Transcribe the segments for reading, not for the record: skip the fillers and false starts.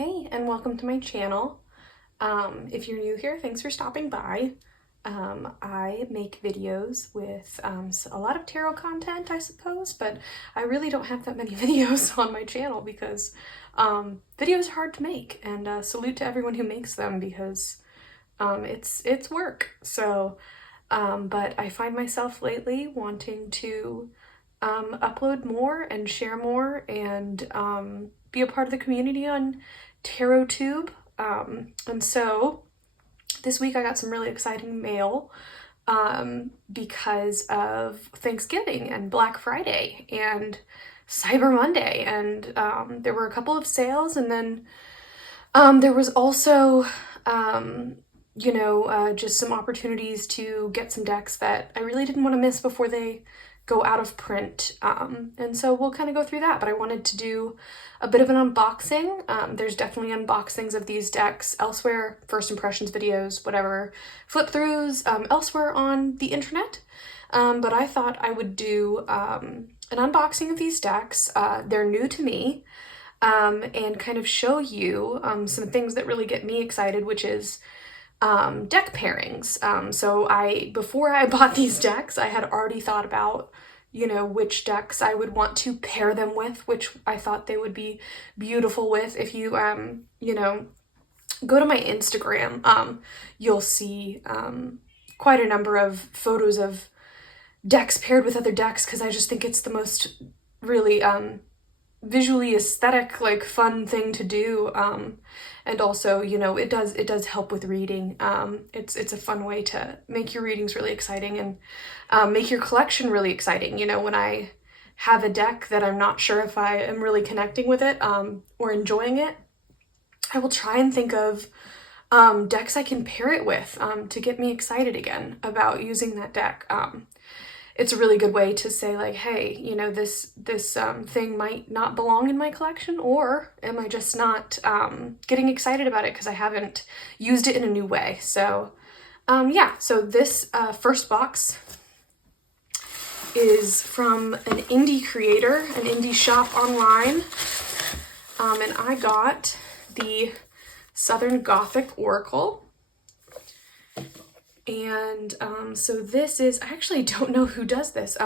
Hey, and welcome to my channel. If you're new here, thanks for stopping by. I make videos with a lot of tarot content, I suppose, but I really don't have that many videos on my channel because videos are hard to make, and salute to everyone who makes them because it's work. So, but I find myself lately wanting to upload more and share more and be a part of the community on TarotTube. And so this week I got some really exciting mail because of Thanksgiving and Black Friday and Cyber Monday, and there were a couple of sales, and then there was also just some opportunities to get some decks that I really didn't want to miss before they go out of print. And so we'll kind of go through that, but I wanted to do a bit of an unboxing. There's definitely unboxings of these decks elsewhere, first impressions videos, whatever, flip throughs elsewhere on the internet. But I thought I would do an unboxing of these decks. They're new to me, and kind of show you some things that really get me excited, which is deck pairings. So before I bought these decks, I had already thought about, which decks I would want to pair them with, which I thought they would be beautiful with. If you, go to my Instagram, you'll see quite a number of photos of decks paired with other decks, because I just think it's the most really visually aesthetic, like, fun thing to do. And also, it does help with reading. It's a fun way to make your readings really exciting and make your collection really exciting. When I have a deck that I'm not sure if I am really connecting with it or enjoying it, I will try and think of decks I can pair it with to get me excited again about using that deck. It's a really good way to say, like, hey, this thing might not belong in my collection, or am I just not getting excited about it because I haven't used it in a new way. So yeah, so this first box is from an indie creator, an indie shop online, and I got the Southern Gothic Oracle. And so this is, I actually don't know who does this,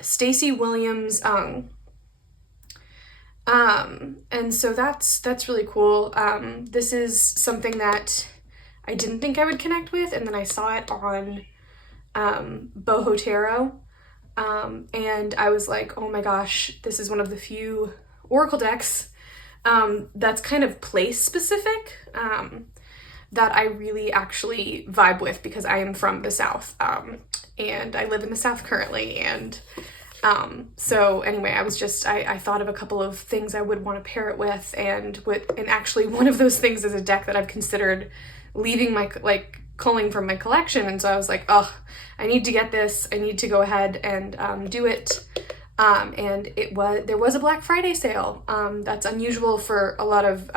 Stacey Williams. And so that's really cool. This is something that I didn't think I would connect with, and then I saw it on Boho Tarot, and I was like, oh my gosh, this is one of the few Oracle decks that's kind of place specific, that I really actually vibe with, because I am from the South, and I live in the South currently. And so anyway, I thought of a couple of things I would want to pair it with, and actually one of those things is a deck that I've considered leaving culling from my collection. And so I was like, oh, I need to get this. I need to go ahead and do it. And there was a Black Friday sale. That's unusual for a lot of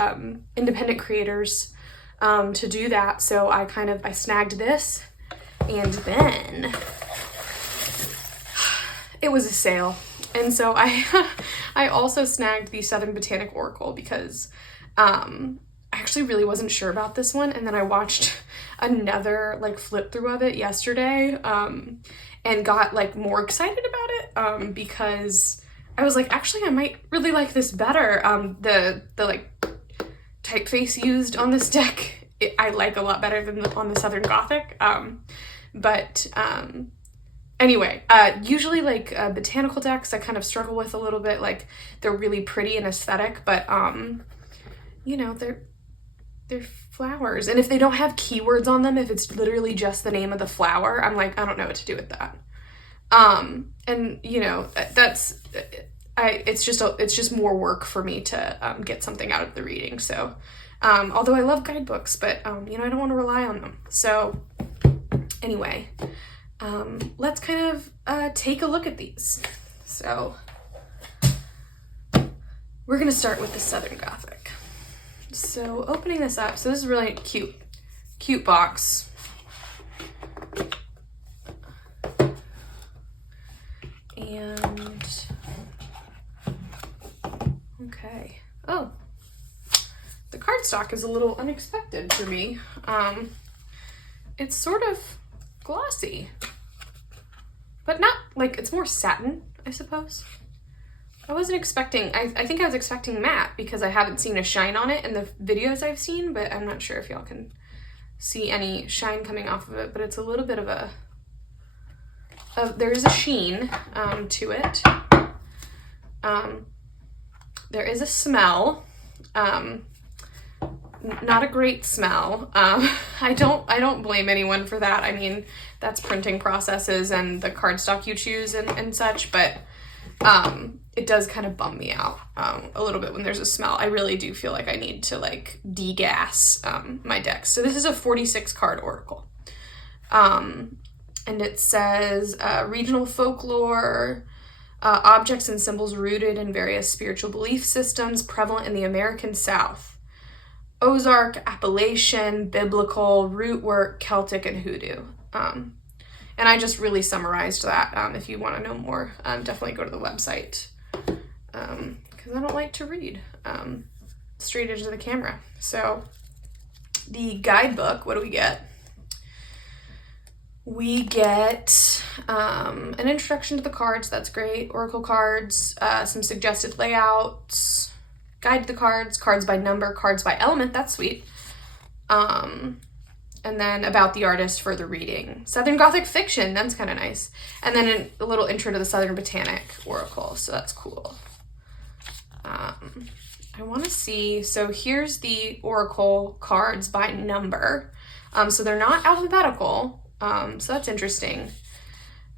independent creators to do that. So I snagged this, and then it was a sale. And so I also snagged the Southern Botanic Oracle because I actually really wasn't sure about this one, and then I watched another flip through of it yesterday and got more excited about it because I was like, actually I might really like this better. The typeface used on this deck I like a lot better than on the Southern Gothic. Anyway, usually botanical decks I kind of struggle with a little bit. They're really pretty and aesthetic, but they're flowers, and if they don't have keywords on them, if it's literally just the name of the flower, I'm like, I don't know what to do with that. And it's just more work for me to get something out of the reading. So although I love guidebooks, but I don't want to rely on them. So anyway, let's kind of take a look at these. So we're gonna start with the Southern Gothic. So opening this up, so this is really cute box. And okay, oh, the cardstock is a little unexpected for me. It's sort of glossy, but not like, it's more satin, I suppose. I wasn't expecting, I think I was expecting matte because I haven't seen a shine on it in the videos I've seen, but I'm not sure if y'all can see any shine coming off of it, but it's a little bit of a, there is a sheen to it. There is a smell, not a great smell. I don't blame anyone for that. I mean, that's printing processes and the cardstock you choose and such, but it does kind of bum me out a little bit when there's a smell. I really do feel like I need to like degas my decks. So this is a 46 card oracle. And it says regional folklore, objects and symbols rooted in various spiritual belief systems prevalent in the American South. Ozark, Appalachian, biblical, root work, Celtic, and hoodoo. And I just really summarized that. If you want to know more, definitely go to the website. Because I don't like to read straight into the camera. So the guidebook, what do we get? We get an introduction to the cards, that's great, oracle cards, some suggested layouts, guide to the cards, cards by number, cards by element, that's sweet. And then about the artist, further reading. Southern Gothic fiction, that's kind of nice. And then a little intro to the Southern Botanic Oracle, so that's cool. I want to see, so here's the oracle cards by number. So they're not alphabetical, so that's interesting.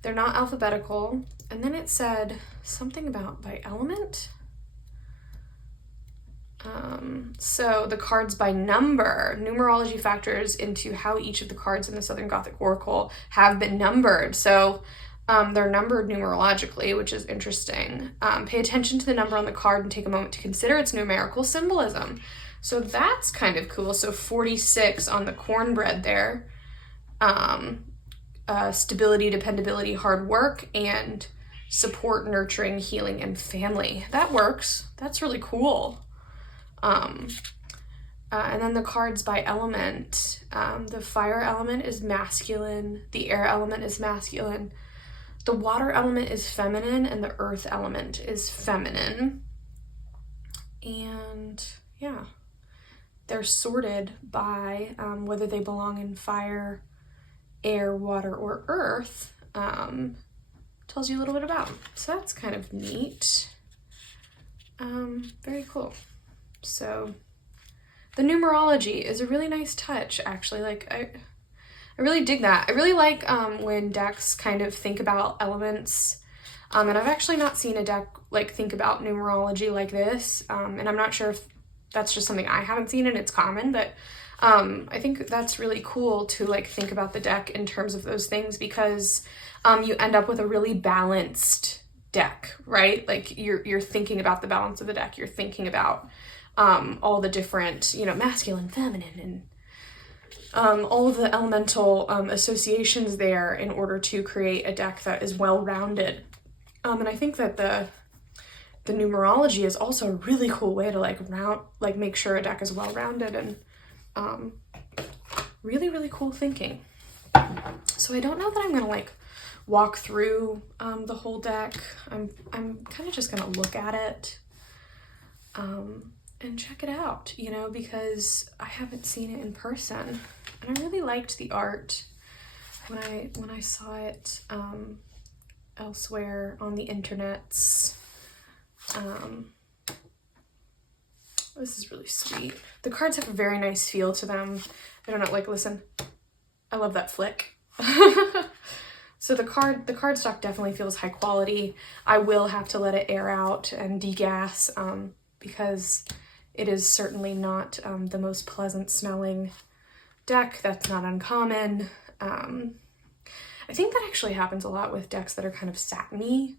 They're not alphabetical. And then it said something about by element. So the cards by number, numerology factors into how each of the cards in the Southern Gothic Oracle have been numbered. So they're numbered numerologically, which is interesting. Pay attention to the number on the card and take a moment to consider its numerical symbolism. So that's kind of cool. So 46 on the cornbread there. Stability, dependability, hard work, and support, nurturing, healing, and family. That works. That's really cool. And then the cards by element. The fire element is masculine. The air element is masculine. The water element is feminine, and the earth element is feminine. And yeah, they're sorted by whether they belong in fire, air, water, or earth. Tells you a little bit about them. So that's kind of neat. Very cool. So the numerology is a really nice touch, actually. Like I really dig that. I really like when decks kind of think about elements. And I've actually not seen a deck like think about numerology like this. And I'm not sure if that's just something I haven't seen and it's common, but I think that's really cool to like think about the deck in terms of those things, because you end up with a really balanced deck, right? Like you're thinking about the balance of the deck. You're thinking about all the different, masculine, feminine, and all of the elemental associations there in order to create a deck that is well-rounded. And I think that the numerology is also a really cool way to make sure a deck is well-rounded, and really, really cool thinking. So I don't know that I'm gonna walk through the whole deck. I'm kind of just gonna look at it and check it out, because I haven't seen it in person, and I really liked the art when I saw it elsewhere on the internets. This is really sweet. The cards have a very nice feel to them. I don't know, listen, I love that flick. So the cardstock definitely feels high quality. I will have to let it air out and degas because it is certainly not the most pleasant smelling deck. That's not uncommon. I think that actually happens a lot with decks that are kind of satiny.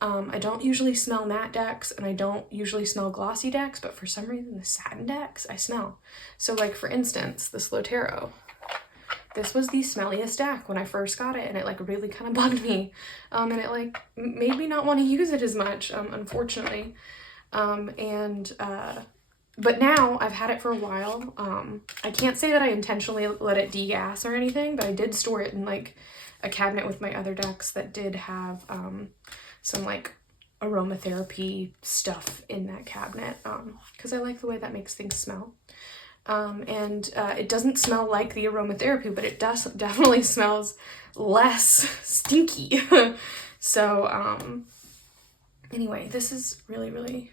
I don't usually smell matte decks, and I don't usually smell glossy decks, but for some reason the satin decks I smell. So for instance, the Slow Tarot. This was the smelliest deck when I first got it, and it really kind of bugged me. And it made me not want to use it as much, unfortunately. But now I've had it for a while. I can't say that I intentionally let it degas or anything, but I did store it in like a cabinet with my other decks that did have some like aromatherapy stuff in that cabinet, because I like the way that makes things smell. And it doesn't smell like the aromatherapy, but it definitely smells less stinky. So anyway, this is really, really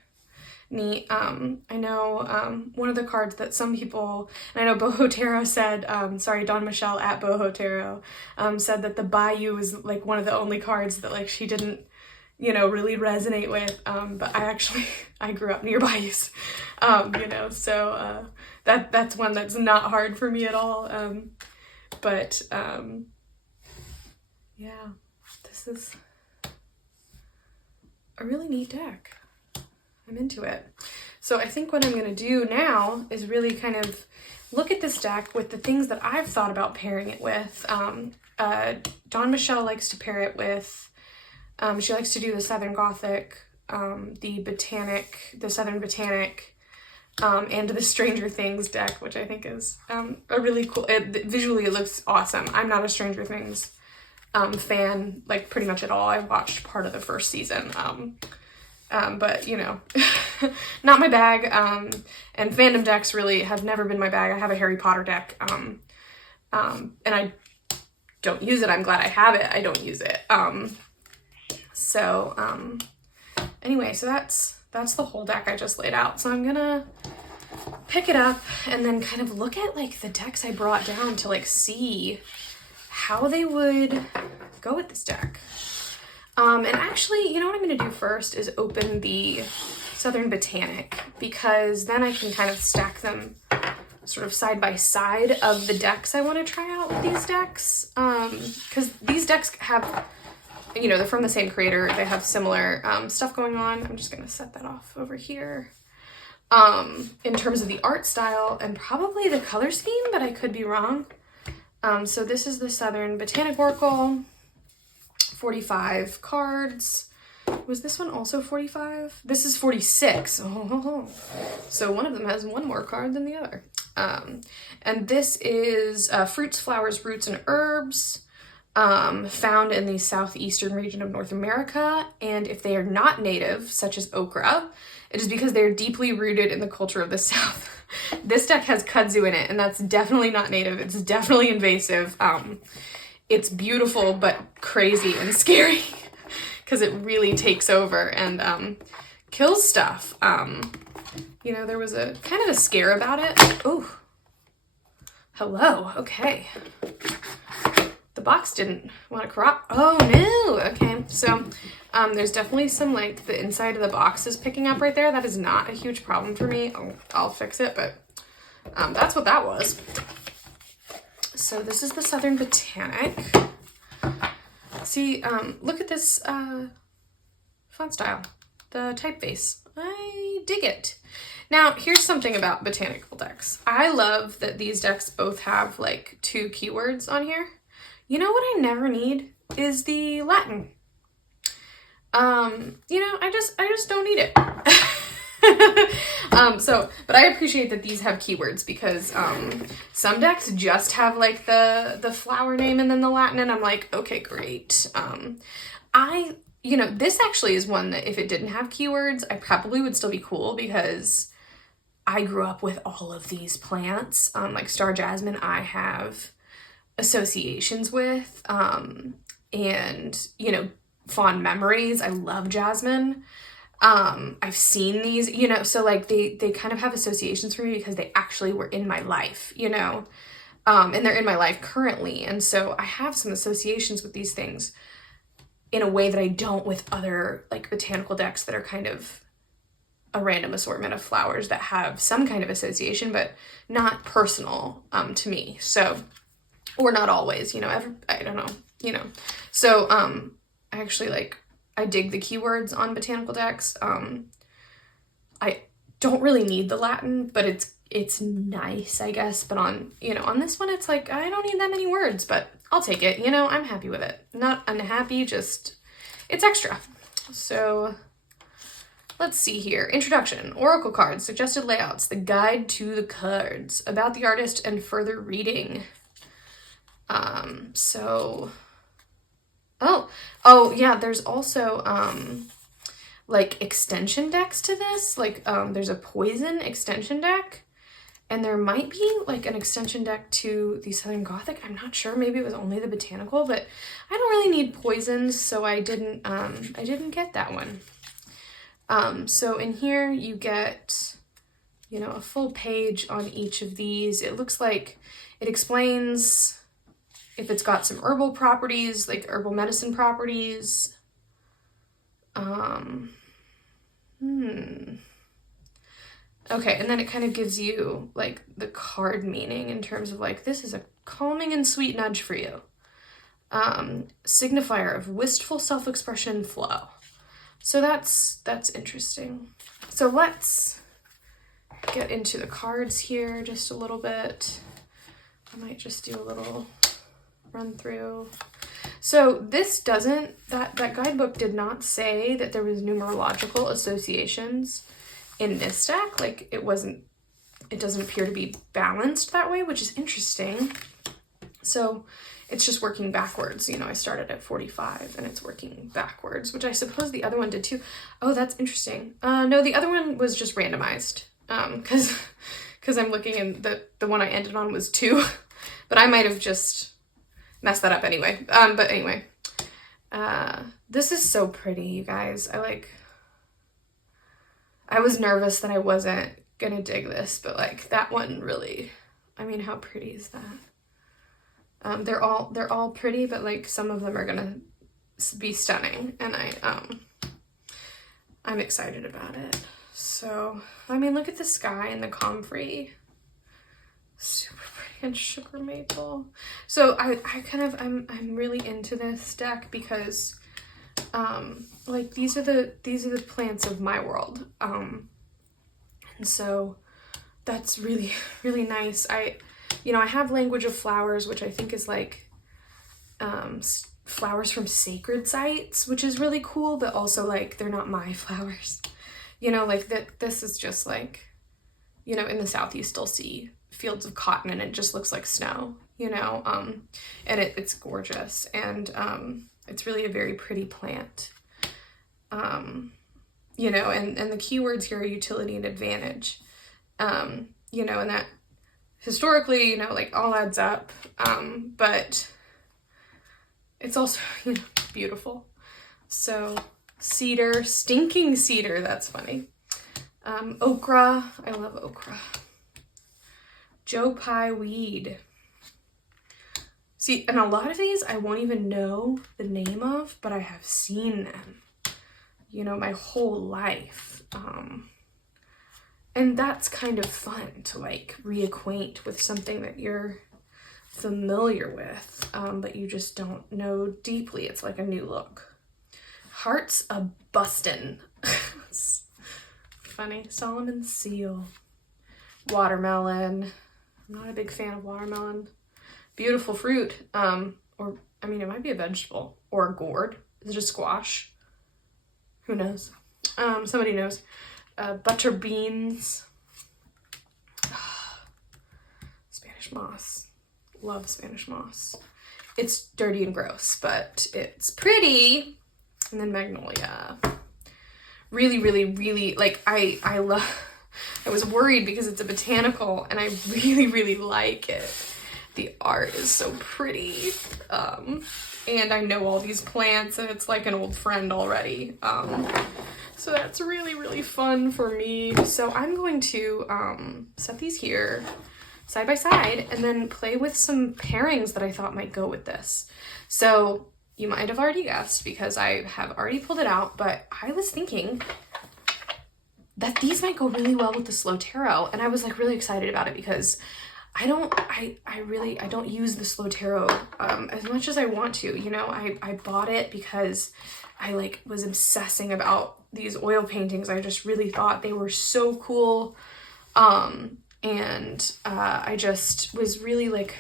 neat. I know one of the cards that some people, and I know Boho Tarot said, sorry, Dawn Michelle at Boho Tarot, said that the Bayou is like one of the only cards that like she didn't, you know, really resonate with. But I grew up near bayous, you know, so that's one that's not hard for me at all. But yeah, this is a really neat deck. I'm into it. So I think what I'm going to do now is really kind of look at this deck with the things that I've thought about pairing it with. Dawn Michelle likes to pair it with, she likes to do the Southern Gothic, the Southern Botanic, and the Stranger Things deck, which I think is a really cool, visually it looks awesome. I'm not a Stranger Things fan, like pretty much at all. I watched part of the first season. But you know, not my bag, and fandom decks really have never been my bag. I have a Harry Potter deck, and I don't use it. I'm glad I have it. I don't use it. Anyway, so that's the whole deck I just laid out. So I'm gonna pick it up and then kind of look at like the decks I brought down to like see how they would go with this deck. And actually, you know what I'm going to do first is open the Southern Botanic, because then I can kind of stack them sort of side by side of the decks I want to try out with these decks. Because these decks have, you know, they're from the same creator. They have similar stuff going on. I'm just going to set that off over here. In terms of the art style and probably the color scheme, but I could be wrong. So this is the Southern Botanic Oracle. 45 cards. Was this one also 45? This is 46. Oh. So one of them has one more card than the other. And this is fruits, flowers, roots, and herbs found in the southeastern region of North America. And if they are not native, such as okra, it is because they are deeply rooted in the culture of the South. This deck has kudzu in it, and that's definitely not native. It's definitely invasive. It's beautiful, but crazy and scary because it really takes over and kills stuff. You know, there was a kind of a scare about it. Oh, hello. Okay. The box didn't want to crop. Oh, no. Okay. So there's definitely some, like, the inside of the box is picking up right there. That is not a huge problem for me. I'll fix it, but that's what that was. So this is the Southern Botanic. See, look at this font style, the typeface. I dig it. Now, here's something about botanical decks. I love that these decks both have like 2 keywords on here. You know what I never need is the Latin. You know, I just don't need it. But I appreciate that these have keywords because some decks just have like the flower name and then the Latin, and I'm like, okay, great. You know, this actually is one that if it didn't have keywords, I probably would still be cool because I grew up with all of these plants. Like Star Jasmine, I have associations with, and, you know, fond memories. I love jasmine. I've seen these, you know, so like they kind of have associations for me because they actually were in my life, you know, and they're in my life currently. And so I have some associations with these things in a way that I don't with other like botanical decks that are kind of a random assortment of flowers that have some kind of association, but not personal, to me. So, or not always, you know, I don't know, you know, so, I actually like, I dig the keywords on botanical decks. I don't really need the Latin, but it's nice, I guess. But on, you know, on this one, it's like, I don't need that many words, but I'll take it. You know, I'm happy with it. Not unhappy, just, it's extra. So let's see here. Introduction, oracle cards, suggested layouts, the guide to the cards, about the artist, and further reading. Oh yeah, there's also, like extension decks to this. Like, there's a poison extension deck, and there might be like an extension deck to the Southern Gothic. I'm not sure, maybe it was only the botanical, but I don't really need poisons, so I didn't get that one. So in here you get, you know, a full page on each of these. It looks like it explains if it's got some herbal properties, like herbal medicine properties. Okay, and then it kind of gives you like the card meaning in terms of like, this is a calming and sweet nudge for you. Signifier of wistful self-expression and flow. So that's interesting. So let's get into the cards here just a little bit. I might just do a little run through. So this doesn't, that guidebook did not say that there was numerological associations in this deck. Like it doesn't appear to be balanced that way, which is interesting. So it's just working backwards. You know, I started at 45 and it's working backwards, which I suppose the other one did too. Oh, that's interesting. No, the other one was just randomized. Cause I'm looking and the one I ended on was 2, but I might have just messed that up anyway. But anyway, this is so pretty, you guys. I was nervous that I wasn't gonna dig this, but like that one really, I mean, how pretty is that? They're all pretty, but like some of them are gonna be stunning, and I'm excited about it. So, I mean, look at the sky and the comfrey. Super pretty, and sugar maple. So I'm really into this deck because like these are the plants of my world. And so that's really, really nice. I have Language of Flowers, which I think is like flowers from sacred sites, which is really cool, but also like they're not my flowers. You know, like this is just like, you know, in the South you still see fields of cotton and it just looks like snow, you know, and it's gorgeous, and it's really a very pretty plant. You know, and the keywords here are utility and advantage. You know, and that historically, you know, like all adds up, but it's also, you know, beautiful. So cedar, stinking cedar, that's funny. Okra, I love okra. Joe Pye weed. See, and a lot of these I won't even know the name of, but I have seen them, you know, my whole life. And that's kind of fun to like reacquaint with something that you're familiar with, but you just don't know deeply. It's like a new look. Hearts a bustin'. Funny. Solomon's seal. Watermelon. I'm not a big fan of watermelon. Beautiful fruit. Or, I mean, it might be a vegetable. Or a gourd. Is it a squash? Who knows? Somebody knows. Butter beans. Spanish moss. Love Spanish moss. It's dirty and gross, but it's pretty. And then magnolia. Really, really, really, like, I was worried because it's a botanical and I really, really like it. The art is so pretty. And I know all these plants and it's like an old friend already. So that's really, really fun for me. So I'm going to set these here side by side and then play with some pairings that I thought might go with this. So you might have already guessed because I have already pulled it out, but I was thinking that these might go really well with the slow tarot, and I was like really excited about it because I don't use the slow tarot as much as I want to. You know, I bought it because I like was obsessing about these oil paintings. I just really thought they were so cool, and I just was really like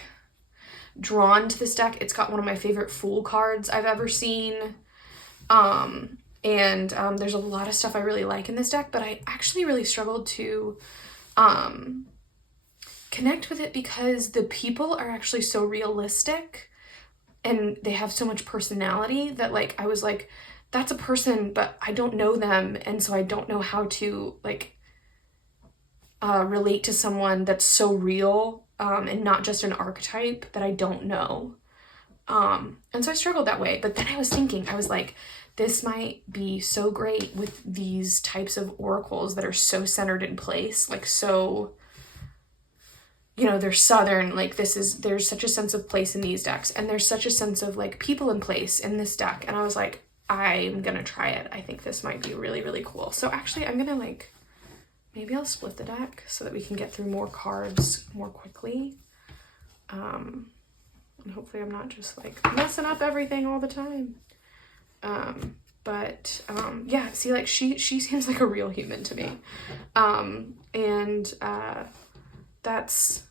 drawn to this deck. It's got one of my favorite Fool cards I've ever seen. And there's a lot of stuff I really like in this deck, but I actually really struggled to connect with it because the people are actually so realistic and they have so much personality that like I was like, that's a person, but I don't know them, and so I don't know how to like relate to someone that's so real and not just an archetype that I don't know. And so I struggled that way. But then I was thinking, I was like, this might be so great with these types of oracles that are so centered in place, like so, you know, they're Southern, like there's such a sense of place in these decks, and there's such a sense of like people in place in this deck. And I was like, I'm gonna try it. I think this might be really, really cool. So actually I'm gonna like, maybe I'll split the deck so that we can get through more cards more quickly. And hopefully I'm not just like messing up everything all the time. Yeah, see, like she seems like a real human to me. That's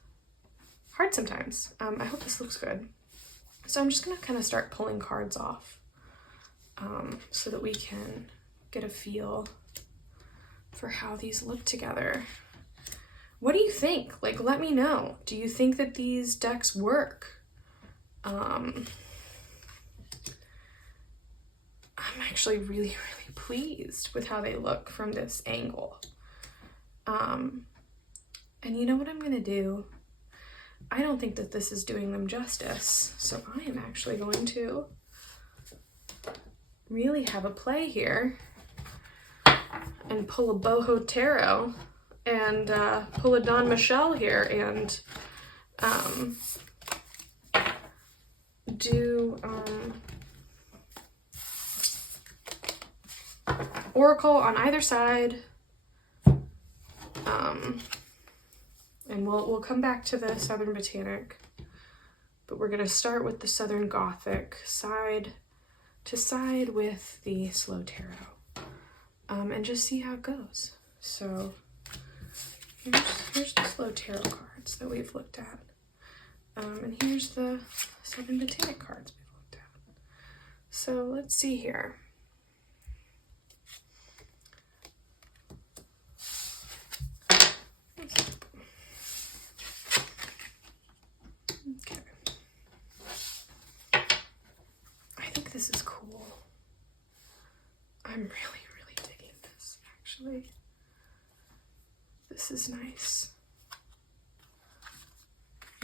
hard sometimes. I hope this looks good. So I'm just gonna kind of start pulling cards off so that we can get a feel for how these look together. What do you think? Like, let me know. Do you think that these decks work? I'm actually really, really pleased with how they look from this angle. And you know what I'm gonna do? I don't think that this is doing them justice, so I am actually going to really have a play here and pull a boho tarot and pull a Don Michelle here and do oracle on either side, and we'll come back to the Southern Botanic, but we're gonna start with the Southern Gothic side to side with the Slow Tarot, and just see how it goes. So here's the Slow Tarot cards that we've looked at, and here's the Southern Botanic cards we've looked at. So let's see here. Okay. I think this is cool. I'm really, really digging this, actually. This is nice.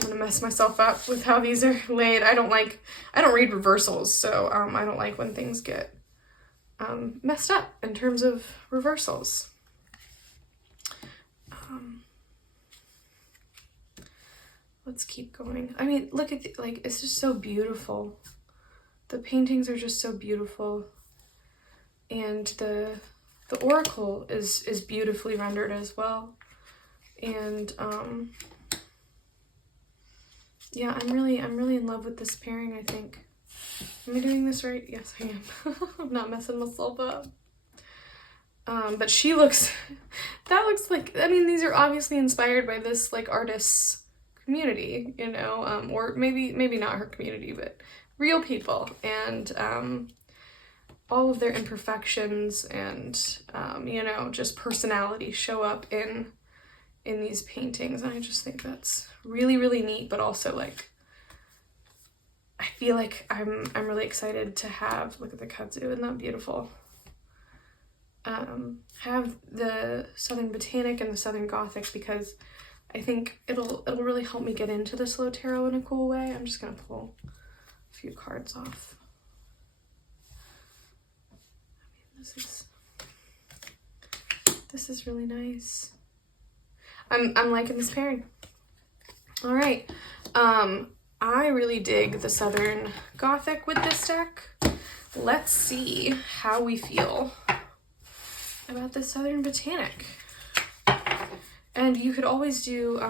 I'm gonna mess myself up with how these are laid. I don't read reversals, so I don't like when things get messed up in terms of reversals. Let's keep going. I mean, look at like, it's just so beautiful. The paintings are just so beautiful, and the oracle is beautifully rendered as well. And yeah, I'm really in love with this pairing, I think. Am I doing this right? Yes, I am. I'm not messing myself up. But she looks, that looks like, I mean, these are obviously inspired by this like artist's community, you know, or maybe not her community, but real people, and all of their imperfections and you know, just personality show up in these paintings. And I just think that's really, really neat, but also like, I feel like I'm really excited to have, look at the kudzu, isn't that beautiful? Have the Southern Botanic and the Southern Gothic, because I think it'll really help me get into the Slow Tarot in a cool way. I'm just gonna pull a few cards off. I mean, this is really nice. I'm liking this pairing. All right. I really dig the Southern Gothic with this deck. Let's see how we feel about the Southern Botanic. And you could always do,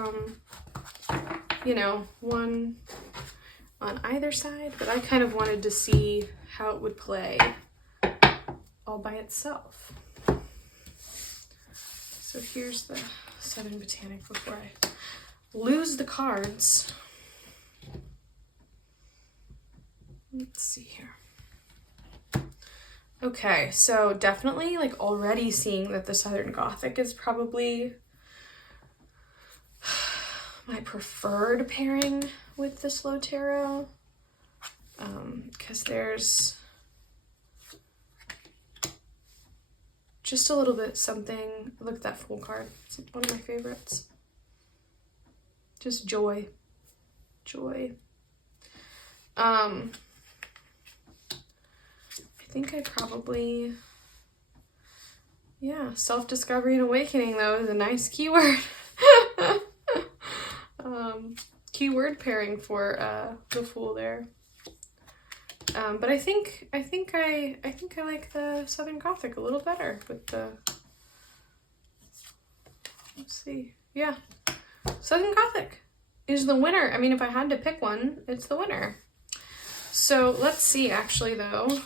you know, one on either side, but I kind of wanted to see how it would play all by itself. So here's the Southern Botanic before I lose the cards. Let's see here. Okay, so definitely like already seeing that the Southern Gothic is probably my preferred pairing with the Slow Tarot, because there's just a little bit something. Look at that Fool card. It's one of my favorites. Just joy. Joy. I think I probably, yeah, self-discovery and awakening though is a nice keyword. Keyword pairing for the Fool there. But I think I like the Southern Gothic a little better with the, let's see, yeah, Southern Gothic is the winner. I mean, if I had to pick one, it's the winner. So let's see actually though,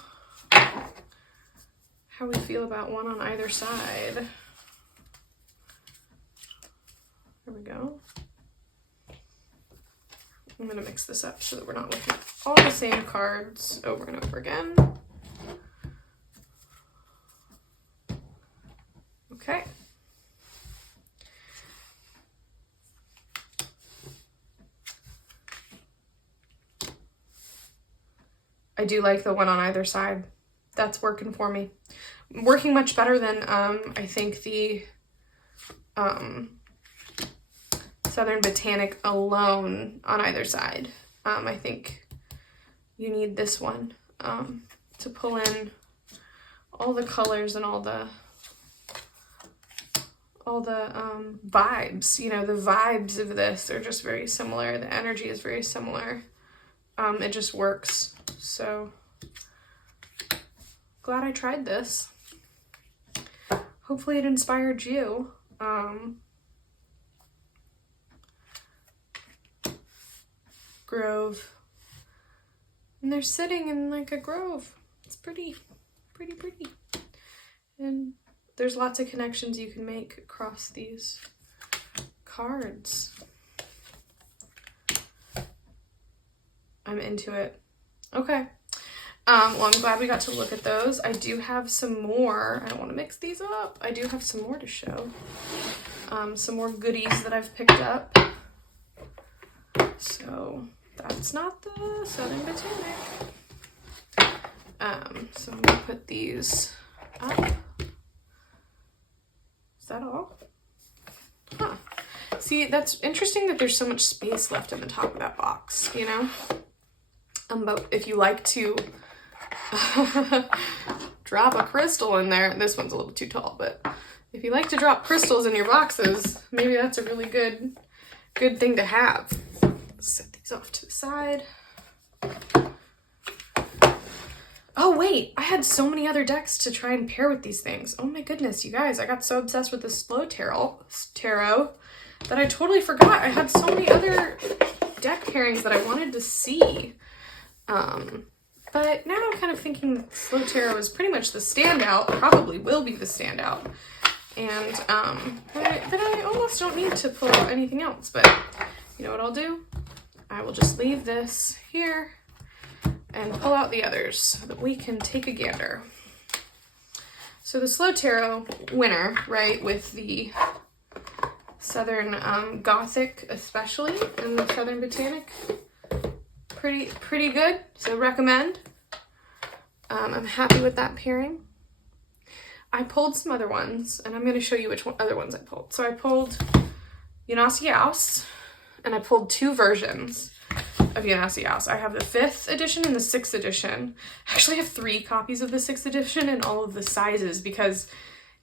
how we feel about one on either side. There we go. I'm gonna mix this up so that we're not looking at all the same cards over and over again. Okay. I do like the one on either side. That's working for me. Working much better than I think the Southern Botanic alone on either side. I think you need this one to pull in all the colors and all the vibes. You know, the vibes of this are just very similar. The energy is very similar. It just works. So glad I tried this. Hopefully it inspired you. Grove. And they're sitting in like a grove. It's pretty. And there's lots of connections you can make across these cards. I'm into it. Okay. Well, I'm glad we got to look at those. I do have some more. I don't want to mix these up. I do have some more to show. Some more goodies that I've picked up. So that's not the Southern Botanic. So I'm gonna put these up. Is that all? Huh. See, that's interesting that there's so much space left in the top of that box, you know? But if you like to drop a crystal in there, this one's a little too tall, but if you like to drop crystals in your boxes, maybe that's a really good thing to have. Set these off to the side. Oh wait, I had so many other decks to try and pair with these things. Oh my goodness, you guys, I got so obsessed with the Slow Tarot that I totally forgot I had so many other deck pairings that I wanted to see. But now I'm kind of thinking that Slow Tarot is pretty much the standout, probably will be the standout. And that I almost don't need to pull out anything else, but you know what I'll do? I will just leave this here and pull out the others so that we can take a gander. So the Slow Tarot winner, right, with the Southern Gothic especially, and the Southern Botanic, pretty good, so recommend. I'm happy with that pairing. I pulled some other ones, and I'm going to show you which other ones I pulled. So I pulled Yanasiaus, and I pulled two versions of Yanasiaus. I have the 5th edition and the 6th edition. I actually have 3 copies of the 6th edition in all of the sizes because,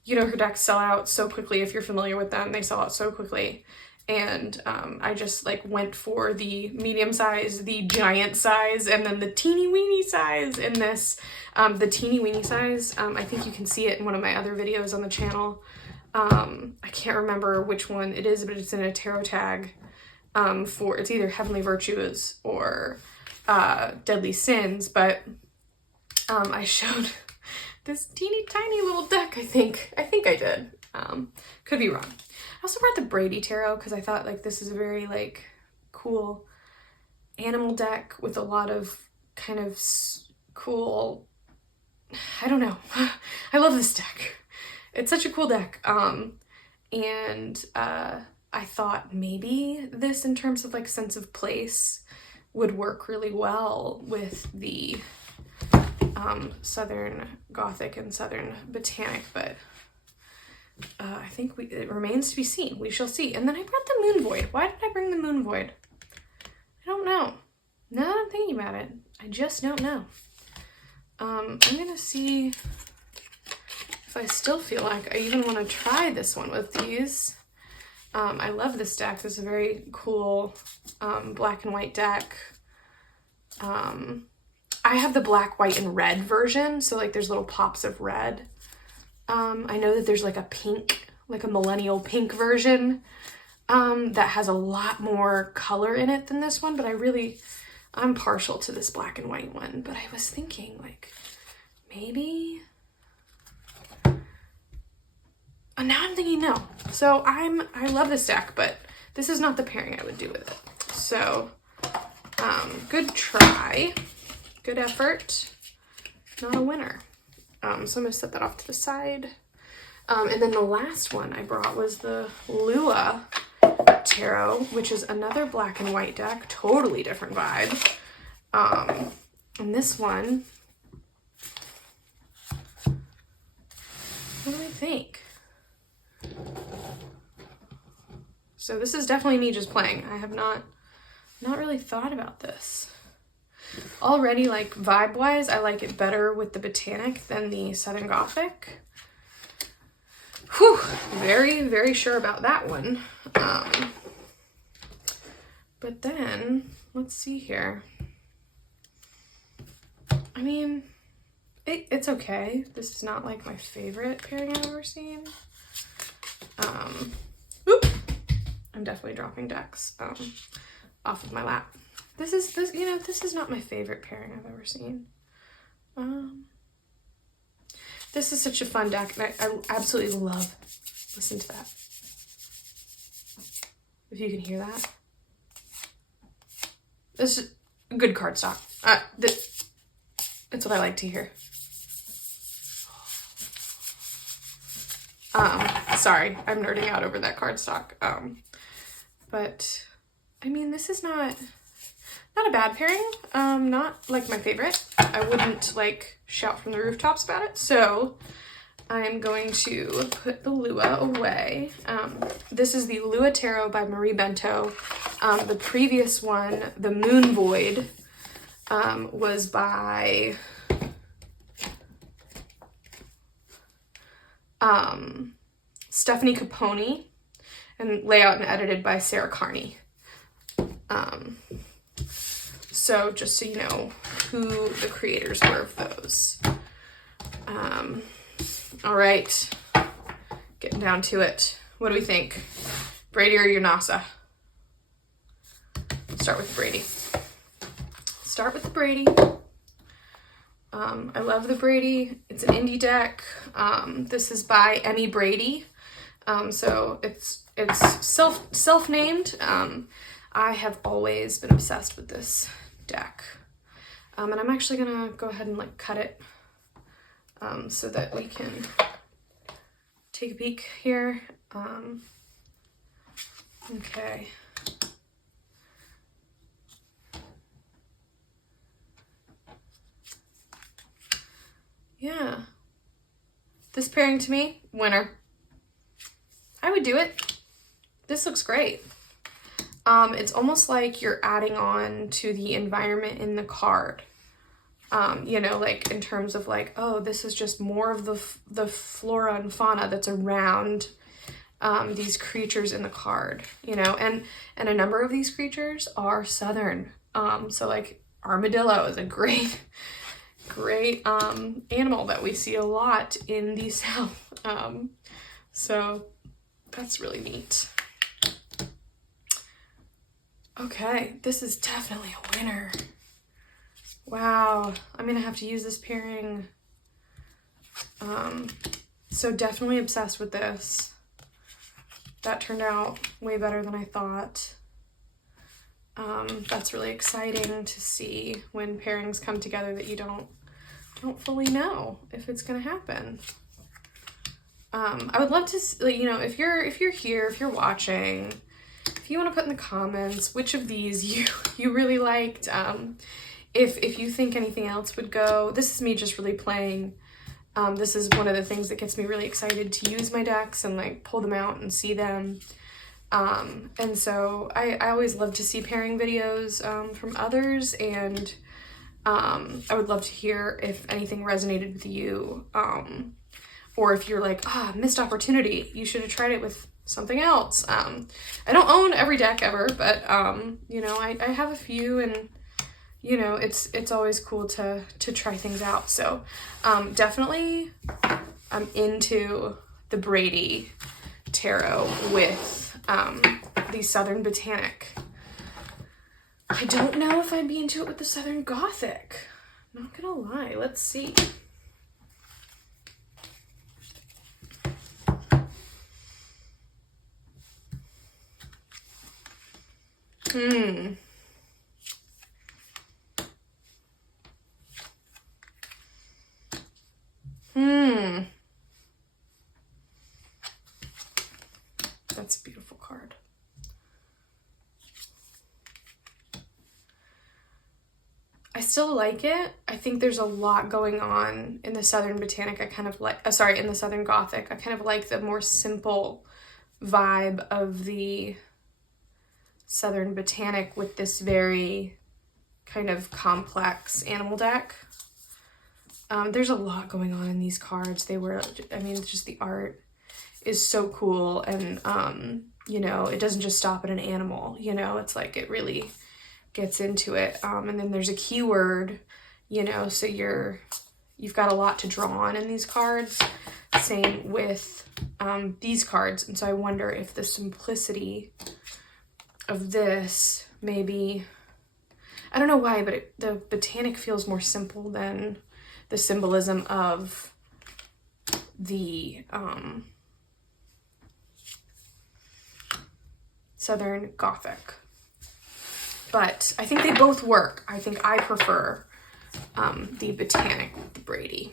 you know, her decks sell out so quickly. If you're familiar with them, they sell out so quickly. And I just like went for the medium size, the giant size, and then the teeny weeny size in this. The teeny weeny size, I think you can see it in one of my other videos on the channel. I can't remember which one it is, but it's in a tarot tag for, it's either Heavenly Virtues or Deadly Sins, but I showed this teeny tiny little deck, I think I did. Could be wrong. I also brought the Brady Tarot because I thought like this is a very like cool animal deck with a lot of kind of cool I don't know. I love this deck. It's such a cool deck. And I thought maybe this, in terms of like sense of place, would work really well with the Southern Gothic and Southern Botanic, but I think it remains to be seen. We shall see. And then I brought the Moon Void. Why did I bring the Moon Void? I don't know. Now that I'm thinking about it, I just don't know. I'm gonna see if I still feel like I even want to try this one with these. I love this deck. This is a very cool black and white deck. I have the black, white, and red version, so like there's little pops of red. I know that there's like a pink, like a millennial pink version that has a lot more color in it than this one, but I'm partial to this black and white one. But I was thinking like maybe, and now I'm thinking no. So I love this deck, but this is not the pairing I would do with it. So good try, good effort, not a winner. So I'm gonna set that off to the side. And then the last one I brought was the Lua Tarot, which is another black and white deck, totally different vibe. And this one, what do I think? So this is definitely me just playing. I have not really thought about this. Already, like vibe-wise, I like it better with the Botanic than the Southern Gothic. Whew, very, very sure about that one. But then, let's see here. I mean, it's okay. This is not like my favorite pairing I've ever seen. Oop, I'm definitely dropping decks off of my lap. This is not my favorite pairing I've ever seen. This is such a fun deck, and I absolutely love. Listen to that. If you can hear that. This is good cardstock. It's what I like to hear. Sorry, I'm nerding out over that cardstock. But I mean, this is not a bad pairing. Not like my favorite. I wouldn't like shout from the rooftops about it. So I'm going to put the Lua away. This is the Lua Tarot by Marie Bento. The previous one, the Moon Void, was by Stephanie Capone, and layout and edited by Sarah Carney. So just so you know who the creators were of those. All right, getting down to it. What do we think? Brady or Yunasa? Start with Brady. Start with the Brady. I love the Brady. It's an indie deck. This is by Emmy Brady. So it's self-named. I have always been obsessed with this deck. And I'm actually gonna go ahead and like cut it so that we can take a peek here. Okay. Yeah. This pairing to me, winner. I would do it. This looks great. It's almost like you're adding on to the environment in the card. You know, like in terms of like, oh, this is just more of the flora and fauna that's around these creatures in the card, you know, and a number of these creatures are southern. So like armadillo is a great animal that we see a lot in the South. So that's really neat. Okay, this is definitely a winner. Wow, I'm gonna have to use this pairing. So definitely obsessed with this. That turned out way better than I thought. That's really exciting to see when pairings come together that you don't don't fully know if it's gonna happen. I would love to, you know, if you're here, if you're watching, if you want to put in the comments which of these you really liked, if you think anything else would go. This is me just really playing. This is one of the things that gets me really excited to use my decks and like pull them out and see them. And so I always love to see pairing videos from others, and I would love to hear if anything resonated with you, or if you're like, missed opportunity, you should have tried it with something else. I don't own every deck ever, but you know, I have a few, and you know, it's always cool to try things out. So definitely I'm into the Brady tarot with the Southern Botanic. I don't know if I'd be into it with the Southern Gothic. Not gonna lie, let's see. That's a beautiful card. I still like it. I think there's a lot going on in the Southern Botanic. I kind of like, in the Southern Gothic. I kind of like the more simple vibe of the Southern Botanic with this very kind of complex animal deck. There's a lot going on in these cards. Just the art is so cool, and you know, it doesn't just stop at an animal, you know, it's like it really gets into it. And then there's a keyword, you know, so you've got a lot to draw on in these cards. Same with these cards, and so I wonder if the simplicity of this, maybe, I don't know why, but the Botanic feels more simple than the symbolism of the Southern Gothic. But I think they both work. I think I prefer the Botanic with the Brady.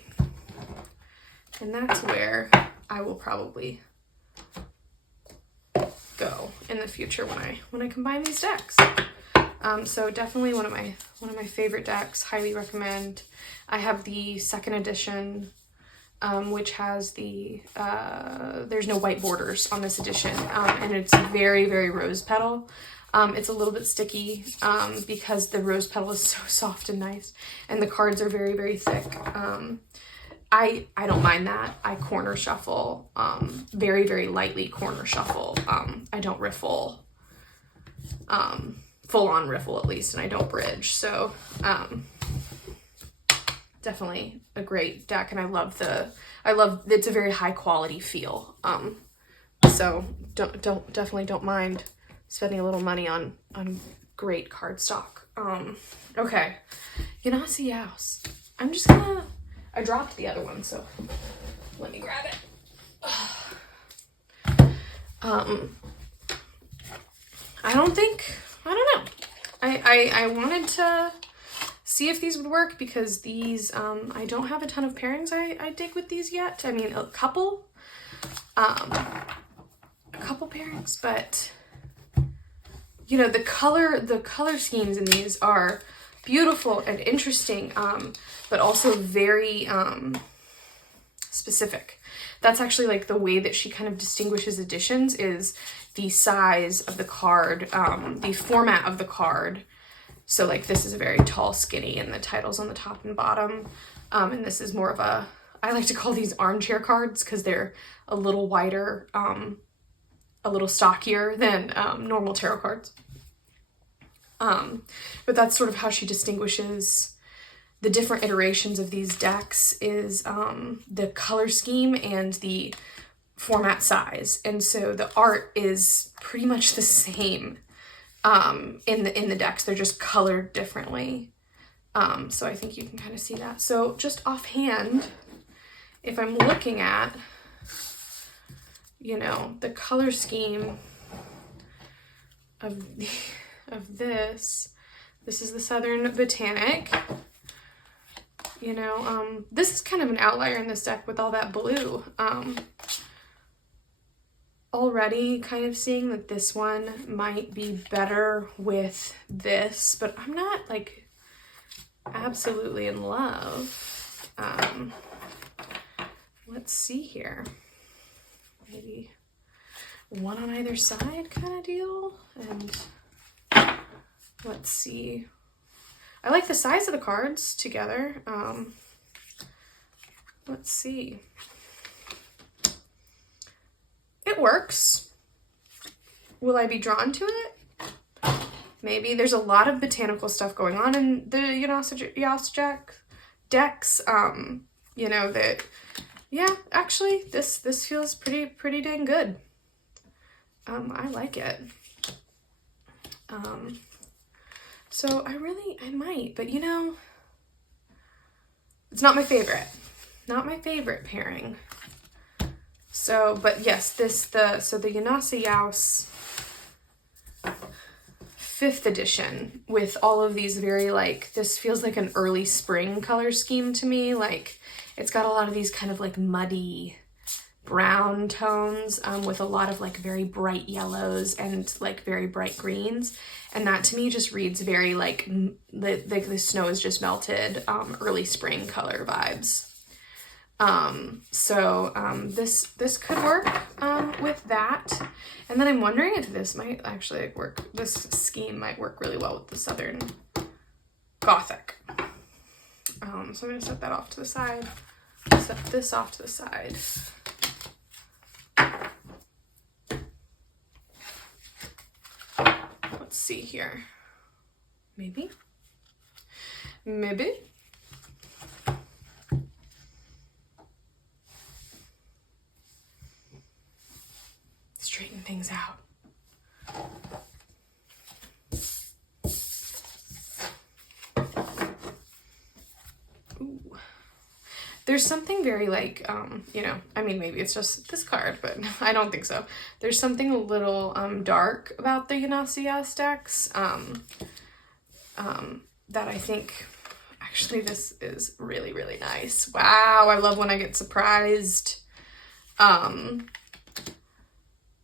And that's where I will probably go in the future when I combine these decks. So definitely one of my favorite decks. Highly recommend. I have the second edition, which has the there's no white borders on this edition, and it's very, very rose petal. It's a little bit sticky because the rose petal is so soft and nice, and the cards are very, very thick. I don't mind that. I corner shuffle, very, very lightly corner shuffle. I don't riffle, full on riffle at least, and I don't bridge. So definitely a great deck, and I love it's a very high quality feel. So definitely don't mind spending a little money on great cardstock. Okay, Yanasi House. I dropped the other one, so let me grab it. I don't know. I wanted to see if these would work, because these, I don't have a ton of pairings I dig with these yet. I mean, a couple pairings, but you know, the color schemes in these are beautiful and interesting, but also very specific. That's actually like the way that she kind of distinguishes editions, is the size of the card, the format of the card. So like this is a very tall, skinny, and the title's on the top and bottom. And this is more of I like to call these armchair cards, because they're a little wider, a little stockier than normal tarot cards. But that's sort of how she distinguishes the different iterations of these decks, is the color scheme and the format size. And so the art is pretty much the same in the decks. They're just colored differently. So I think you can kind of see that. So just offhand, if I'm looking at, you know, the color scheme of this is the Southern Botanic. You know, this is kind of an outlier in this deck with all that blue. Already kind of seeing that this one might be better with this, but I'm not like absolutely in love. Let's see here. Maybe one on either side kind of deal. And let's see. I like the size of the cards together. Let's see. It works. Will I be drawn to it? Maybe. There's a lot of botanical stuff going on in the Yas decks. You know, that, yeah, actually, this feels pretty dang good. I like it. So I might, but you know, it's not my favorite. Not my favorite pairing. So, but yes, the Yanasa Yaus 5th edition with all of these very like, this feels like an early spring color scheme to me. Like, it's got a lot of these kind of like muddy brown tones with a lot of like very bright yellows and like very bright greens. And that to me just reads very like the snow has just melted, early spring color vibes. This could work with that. And then I'm wondering if this might actually work. This scheme might work really well with the Southern Gothic. So I'm going to set that off to the side. Set this off to the side. Let's see here. Maybe. Straighten things out. Ooh. There's something very like, you know, I mean, maybe it's just this card, but I don't think so. There's something a little dark about the Yanasa decks that I think, actually, this is really, really nice. Wow, I love when I get surprised.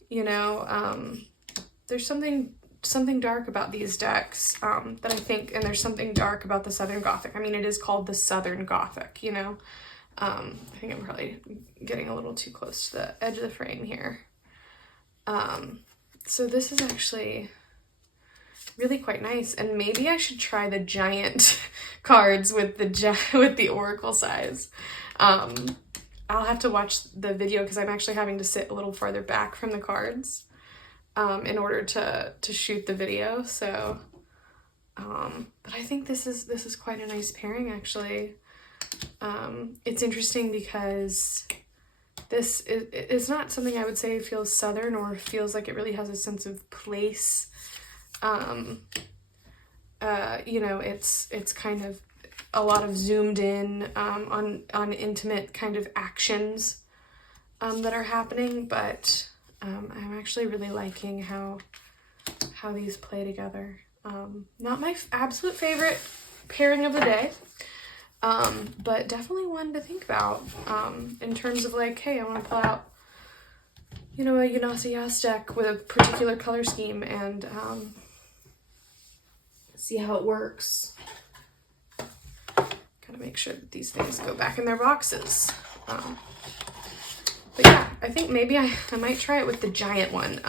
You know, there's something dark about these decks that I think, and there's something dark about the Southern Gothic. I mean, it is called the Southern Gothic, you know. I think I'm probably getting a little too close to the edge of the frame here. So this is actually really quite nice, and maybe I should try the giant cards with the oracle size. I'll have to watch the video because I'm actually having to sit a little farther back from the cards in order to shoot the video. So, but I think this is quite a nice pairing actually. It's interesting because this is not something I would say feels Southern or feels like it really has a sense of place. You know, it's kind of a lot of zoomed in on intimate kind of actions that are happening, but I'm actually really liking how these play together. Not my absolute favorite pairing of the day, but definitely one to think about in terms of like, hey, I want to pull out, you know, a Yanasa Yas deck with a particular color scheme and see how it works. Gotta make sure that these things go back in their boxes. But yeah, I think maybe I might try it with the giant one,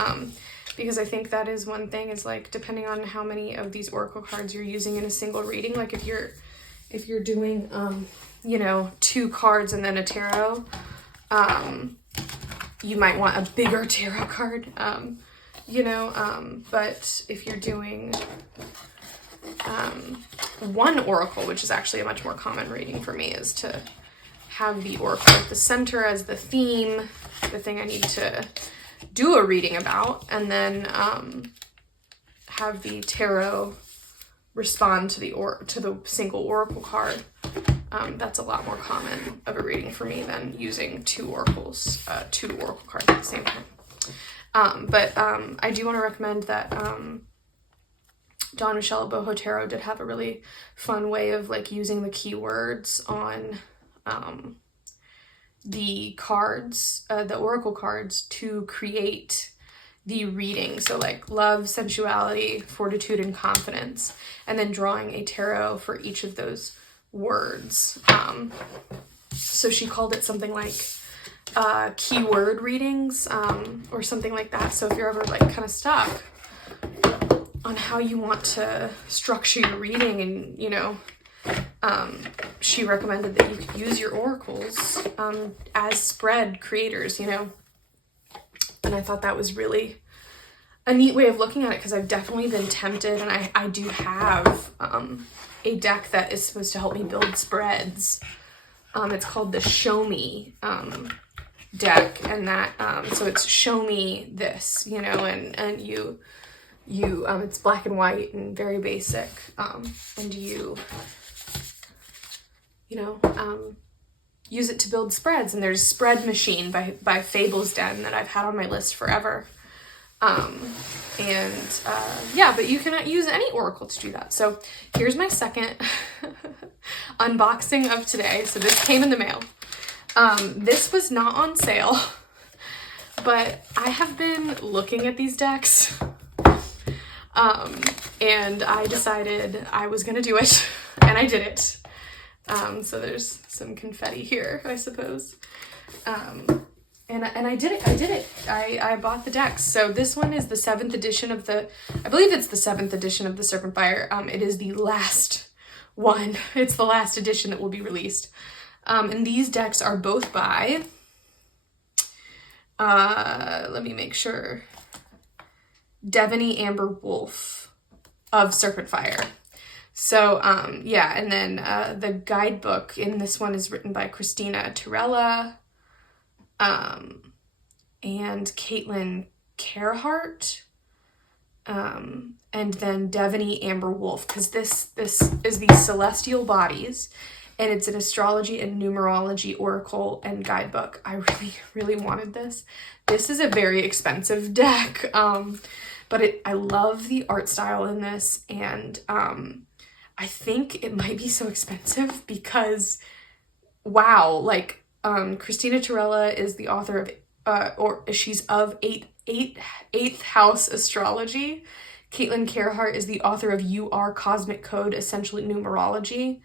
because I think that is one thing is like, depending on how many of these oracle cards you're using in a single reading, like if you're doing, you know, 2 cards and then a tarot, you might want a bigger tarot card, you know, but if you're doing one oracle, which is actually a much more common reading for me, is to have the oracle at the center as the theme, the thing I need to do a reading about, and then have the tarot respond to the single oracle card. That's a lot more common of a reading for me than using 2 oracle cards at the same time. But I do want to recommend that Don Michelle Boho Tarot did have a really fun way of like using the keywords on the cards, the oracle cards, to create the reading. So like love, sensuality, fortitude, and confidence, and then drawing a tarot for each of those words. So she called it something like keyword readings, or something like that. So if you're ever like kind of stuck on how you want to structure your reading, and you know, she recommended that you could use your oracles as spread creators, you know. And I thought that was really a neat way of looking at it, because I've definitely been tempted, and I do have a deck that is supposed to help me build spreads. It's called the Show Me deck, and that so it's show me this, you know, and you it's black and white and very basic, and you know, use it to build spreads. And there's Spread Machine by Fable's Den that I've had on my list forever. Yeah, but you cannot use any oracle to do that. So here's my second unboxing of today. So this came in the mail. This was not on sale, but I have been looking at these decks, and I decided I was gonna do it, and I did it. So there's some confetti here, I suppose. And I did it. I bought the decks. So this one is the 7th edition of I believe it's the 7th edition of the Serpent Fire. It is the last one. It's the last edition that will be released. And these decks are both by, let me make sure, Devaney Amber Wolf of Serpent Fire. So, yeah, and then the guidebook in this one is written by Christina Torella, and Caitlin Carhart, and then Devaney Amber Wolf, because this is the Celestial Bodies, and it's an astrology and numerology oracle and guidebook. I really, really wanted this. This is a very expensive deck, but I love the art style in this, and I think it might be so expensive because, wow, like, Christina Torella is the author of, she's of Eighth House Astrology. Caitlin Carhart is the author of You Are Cosmic Code, Essential Numerology.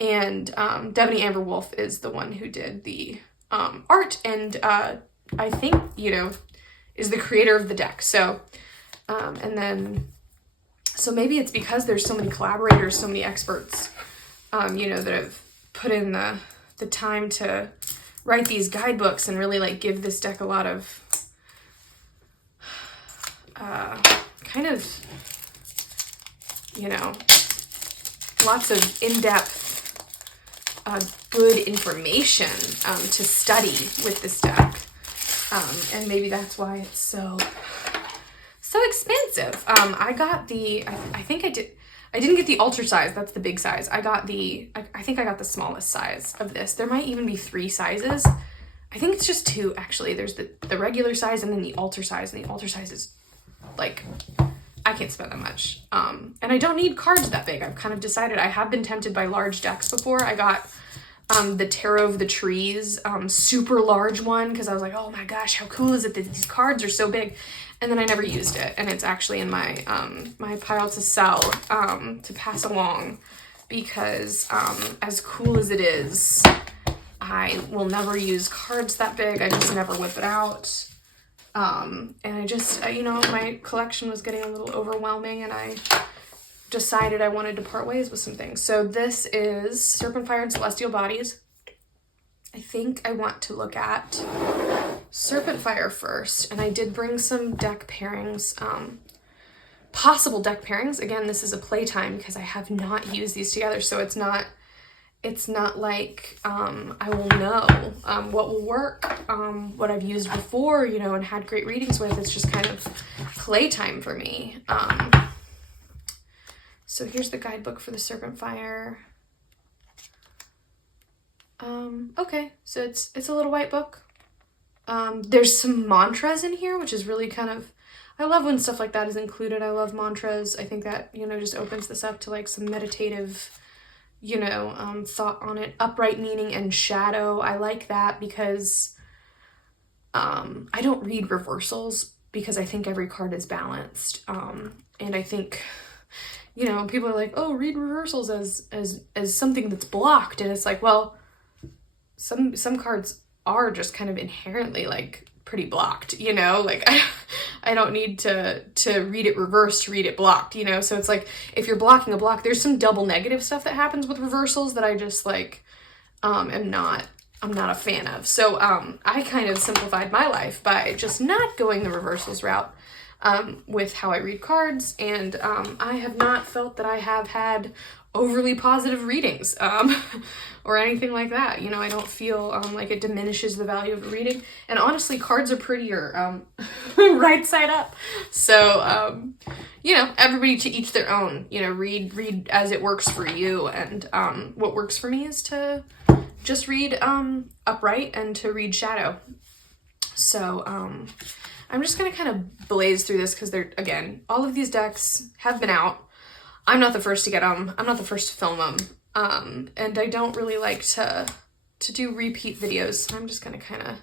And Devaney Amber Wolf is the one who did the art, and I think, you know, is the creator of the deck. So, and then, so maybe it's because there's so many collaborators, so many experts, you know, that have put in the time to write these guidebooks and really like give this deck a lot of kind of, you know, lots of in-depth good information to study with this deck, and maybe that's why it's so expensive. I got the, I think I didn't get the ultra size, that's the big size. I got I think I got the smallest size of this. There might even be 3 sizes. I think it's just 2, actually. There's the regular size and then the ultra size, and the ultra size is like, I can't spend that much. And I don't need cards that big. I've kind of decided. I have been tempted by large decks before. I got the Tarot of the Trees super large one, because I was like, oh my gosh, how cool is it that these cards are so big? And then I never used it, and it's actually in my my pile to sell, to pass along, because as cool as it is, I will never use cards that big. I just never whip it out. And I just, you know, my collection was getting a little overwhelming, and I decided I wanted to part ways with some things. So this is Serpent Fire and Celestial Bodies. I think I want to look at Serpent Fire first, and I did bring some deck pairings, possible deck pairings. Again, this is a playtime because I have not used these together, so it's not like I will know what will work, what I've used before, you know, and had great readings with. It's just kind of playtime for me. So here's the guidebook for the Serpent Fire. Okay, so it's a little white book. There's some mantras in here, which is really kind of, I love when stuff like that is included. I love mantras. I think that, you know, just opens this up to like some meditative, you know, thought on it. Upright meaning and shadow. I like that because I don't read reversals because I think every card is balanced. And I think, you know, people are like, oh, read reversals as something that's blocked. And it's like, well, some cards are just kind of inherently like pretty blocked, you know, like I don't need to read it reversed to read it blocked, you know. So it's like if you're blocking a block, there's some double negative stuff that happens with reversals that I just like I'm not a fan of. So I kind of simplified my life by just not going the reversals route with how I read cards, and I have not felt that I have had overly positive readings or anything like that. You know, I don't feel like it diminishes the value of the reading, and honestly cards are prettier right side up. So you know, everybody to each their own. You know, read as it works for you, and what works for me is to just read upright and to read shadow. So I'm just gonna kind of blaze through this because they're, again, all of these decks have been out. I'm not the first to get them. I'm not the first to film them. And I don't really like to do repeat videos. So I'm just gonna kind of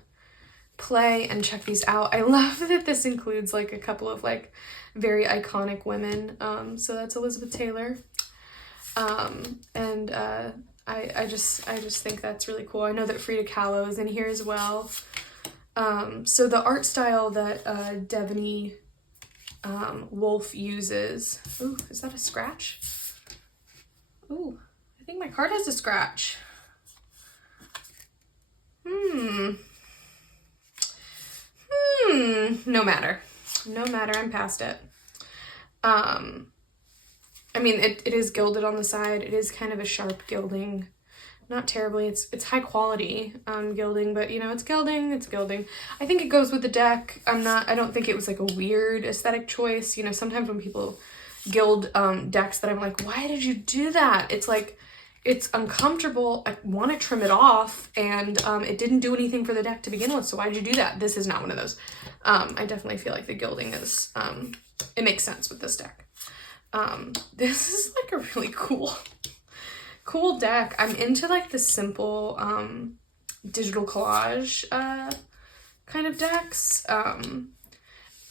play and check these out. I love that this includes like a couple of like very iconic women. So that's Elizabeth Taylor. And I just think that's really cool. I know that Frida Kahlo is in here as well. So the art style that Devaney Wolf uses. Ooh, is that a scratch? Ooh, I think my card has a scratch. No matter. No matter, I'm past it. I mean, it is gilded on the side. It is kind of a sharp gilding. Not terribly. It's high quality gilding, but you know, it's gilding. I think it goes with the deck. I don't think it was like a weird aesthetic choice. You know, sometimes when people gild decks that I'm like, why did you do that? It's like, it's uncomfortable. I want to trim it off, and it didn't do anything for the deck to begin with, so why'd you do that? This is not one of those. I definitely feel like the gilding is, it makes sense with this deck. This is like a really cool deck. I'm into like the simple digital collage kind of decks. I'm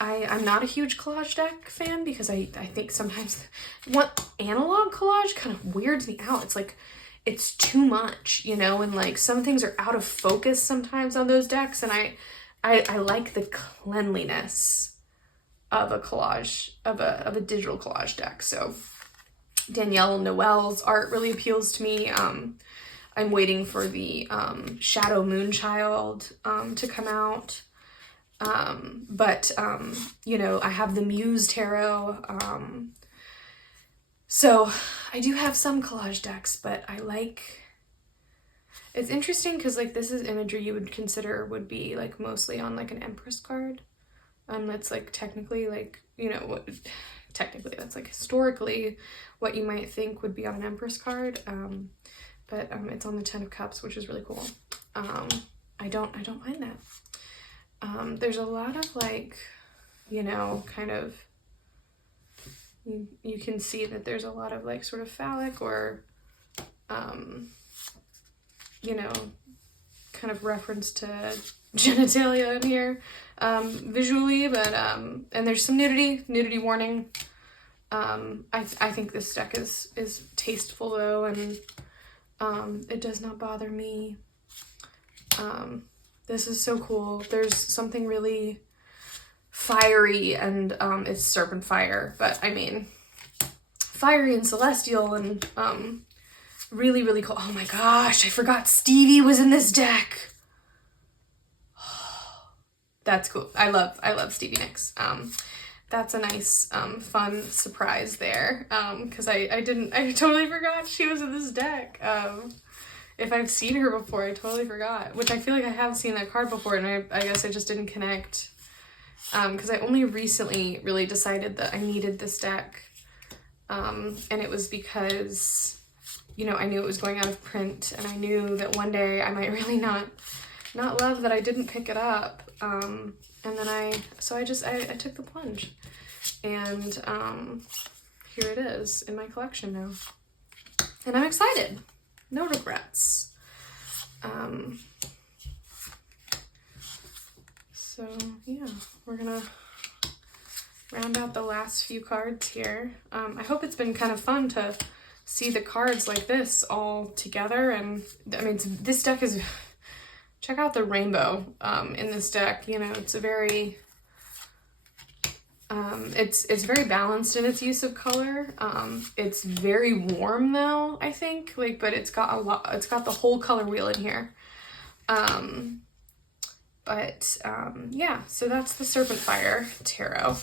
not a huge collage deck fan because I think sometimes what analog collage kind of weirds me out. It's like it's too much, you know, and like some things are out of focus sometimes on those decks, and I like the cleanliness of a collage of a digital collage deck. So Danielle Noel's art really appeals to me. I'm waiting for the Shadow Moonchild to come out. But you know, I have the Muse Tarot. So I do have some collage decks, but I like, it's interesting because like this is imagery you would consider would be like mostly on like an Empress card. That's like technically like, you know, what technically that's like historically what you might think would be on an Empress card, but it's on the 10 of Cups, which is really cool. I don't mind that. There's a lot of like, you know, kind of, you can see that there's a lot of like sort of phallic or you know, kind of reference to genitalia in here visually, but and there's some nudity warning. I think this deck is tasteful though, and it does not bother me. This is so cool. There's something really fiery, and it's serpent fire, but I mean fiery and celestial, and really, really cool. Oh my gosh, I forgot Stevie was in this deck. That's cool. I love Stevie Nicks. That's a nice, fun surprise there. Cause I totally forgot she was in this deck. If I've seen her before, I totally forgot, which I feel like I have seen that card before, and I guess I just didn't connect. Cause I only recently really decided that I needed this deck. And it was because, you know, I knew it was going out of print, and I knew that one day I might really not love that I didn't pick it up. And then I took the plunge, and here it is in my collection now. And I'm excited. No regrets. So yeah, we're gonna round out the last few cards here. I hope it's been kind of fun to see the cards like this all together. And I mean, this deck is, check out the rainbow in this deck. You know, it's a very, it's very balanced in its use of color. It's very warm though, I think, like, but it's got a lot, it's got the whole color wheel in here. Yeah, so that's the Serpent Fire Tarot.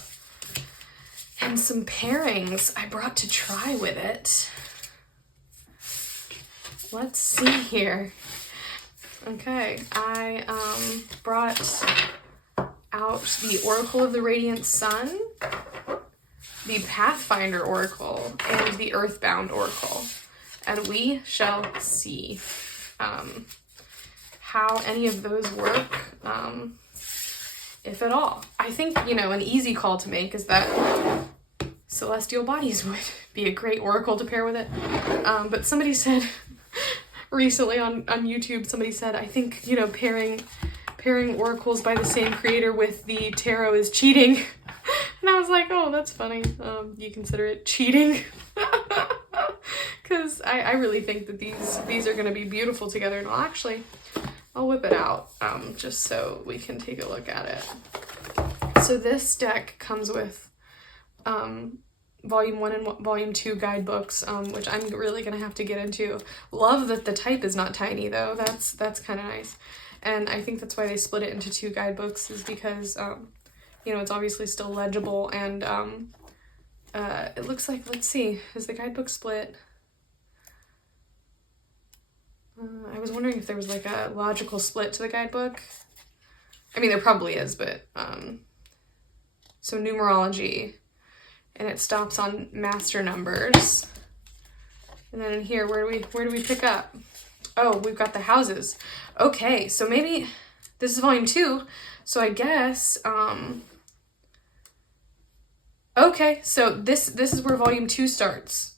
And some pairings I brought to try with it. Let's see here. Okay, I brought out the Oracle of the Radiant Sun, the Pathfinder Oracle, and the Earthbound Oracle. And we shall see how any of those work, if at all. I think, you know, an easy call to make is that Celestial Bodies would be a great oracle to pair with it. But somebody said recently on YouTube, somebody said, I think, you know, pairing oracles by the same creator with the tarot is cheating. And I was like, oh, that's funny. You consider it cheating? Because I really think that these are going to be beautiful together. And I'll whip it out just so we can take a look at it. So this deck comes with Volume 1 and Volume 2 guidebooks, which I'm really going to have to get into. Love that the type is not tiny, though. That's kind of nice. And I think that's why they split it into 2 guidebooks, is because, you know, it's obviously still legible. And it looks like, let's see, is the guidebook split? I was wondering if there was like a logical split to the guidebook. I mean, there probably is, but, so numerology, and it stops on master numbers. And then in here, where do we pick up? Oh, we've got the houses. Okay, so maybe this is Volume 2, so I guess, okay, so this is where Volume 2 starts.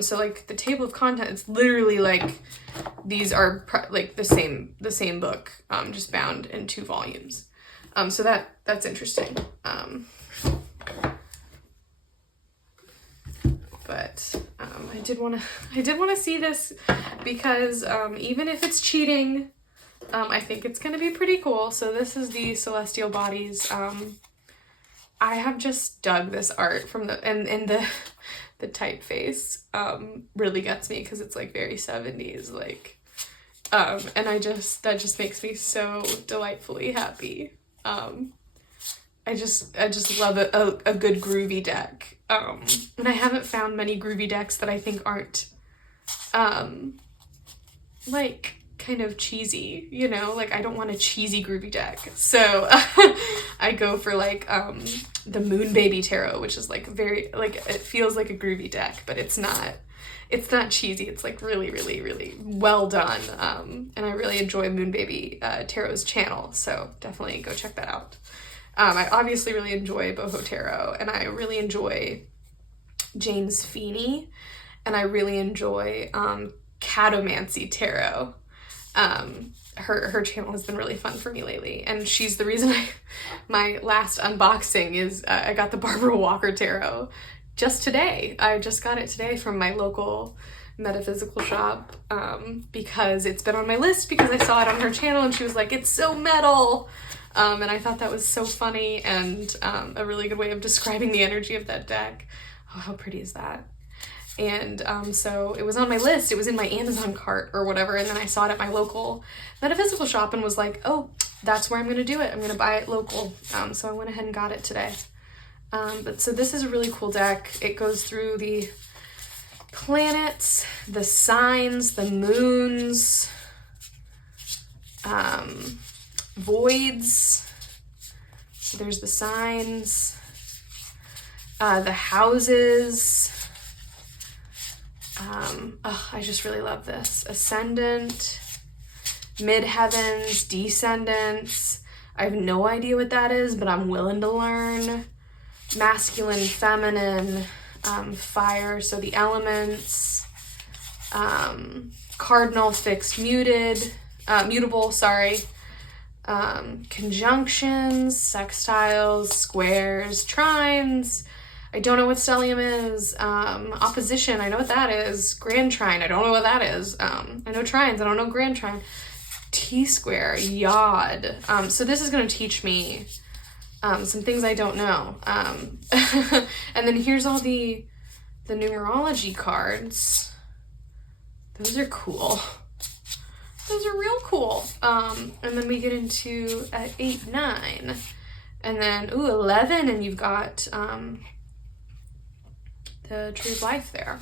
So like the table of contents, literally like these are like the same book, just bound in 2 volumes. So that's interesting. But I did want to see this because even if it's cheating, I think it's gonna be pretty cool. So this is the Celestial Bodies. I have just dug this art from the typeface really gets me because it's like very 70s, like, and that just makes me so delightfully happy. I just love a good groovy deck. And I haven't found many groovy decks that I think aren't like kind of cheesy, you know, like I don't want a cheesy groovy deck. So I go for like the Moon Baby Tarot, which is like very, like, it feels like a groovy deck, but it's not cheesy. It's like really, really, really well done. And I really enjoy Moon Baby Tarot's channel, so definitely go check that out. I obviously really enjoy Boho Tarot, and I really enjoy James Feeney, and I really enjoy Catomancy Tarot. Her channel has been really fun for me lately, and she's the reason my last unboxing is I got the Barbara Walker Tarot just today. I just got it today from my local metaphysical shop because it's been on my list because I saw it on her channel and she was like, it's so metal. And I thought that was so funny and a really good way of describing the energy of that deck. Oh, how pretty is that? And so it was on my list. It was in my Amazon cart or whatever. And then I saw it at my local metaphysical shop and was like, oh, that's where I'm going to do it. I'm going to buy it local. So I went ahead and got it today. But so this is a really cool deck. It goes through the planets, the signs, the moons, voids. So there's the signs, the houses. I just really love this. Ascendant, midheavens, descendants, I have no idea what that is, but I'm willing to learn. Masculine, feminine, fire, so the elements, cardinal, fixed, muted, mutable, sorry, conjunctions, sextiles, squares, trines. I don't know what stellium is. Opposition, I know what that is. Grand trine, I don't know what that is. I know trines, I don't know grand trine. T-square, yod. So this is going to teach me some things I don't know. And then here's all the numerology cards. Those are cool. Those are real cool. And then we get into 8, 9. And then, 11, and you've got the Tree of Life there.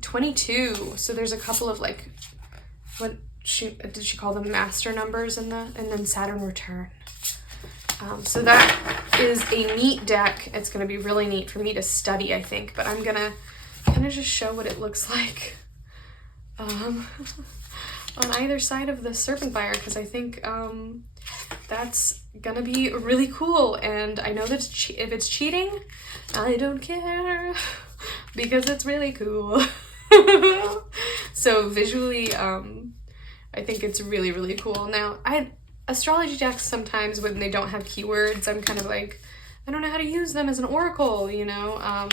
22, so there's a couple of like, what did she call them, master numbers and then Saturn return. So that is a neat deck. It's going to be really neat for me to study, I think, but I'm going to kind of just show what it looks like on either side of the Serpent Fire, because I think that's going to be really cool. And I know that if it's cheating, I don't care because it's really cool. So visually, I think it's really, really cool. Now, astrology decks sometimes when they don't have keywords, I'm kind of like, I don't know how to use them as an oracle, you know.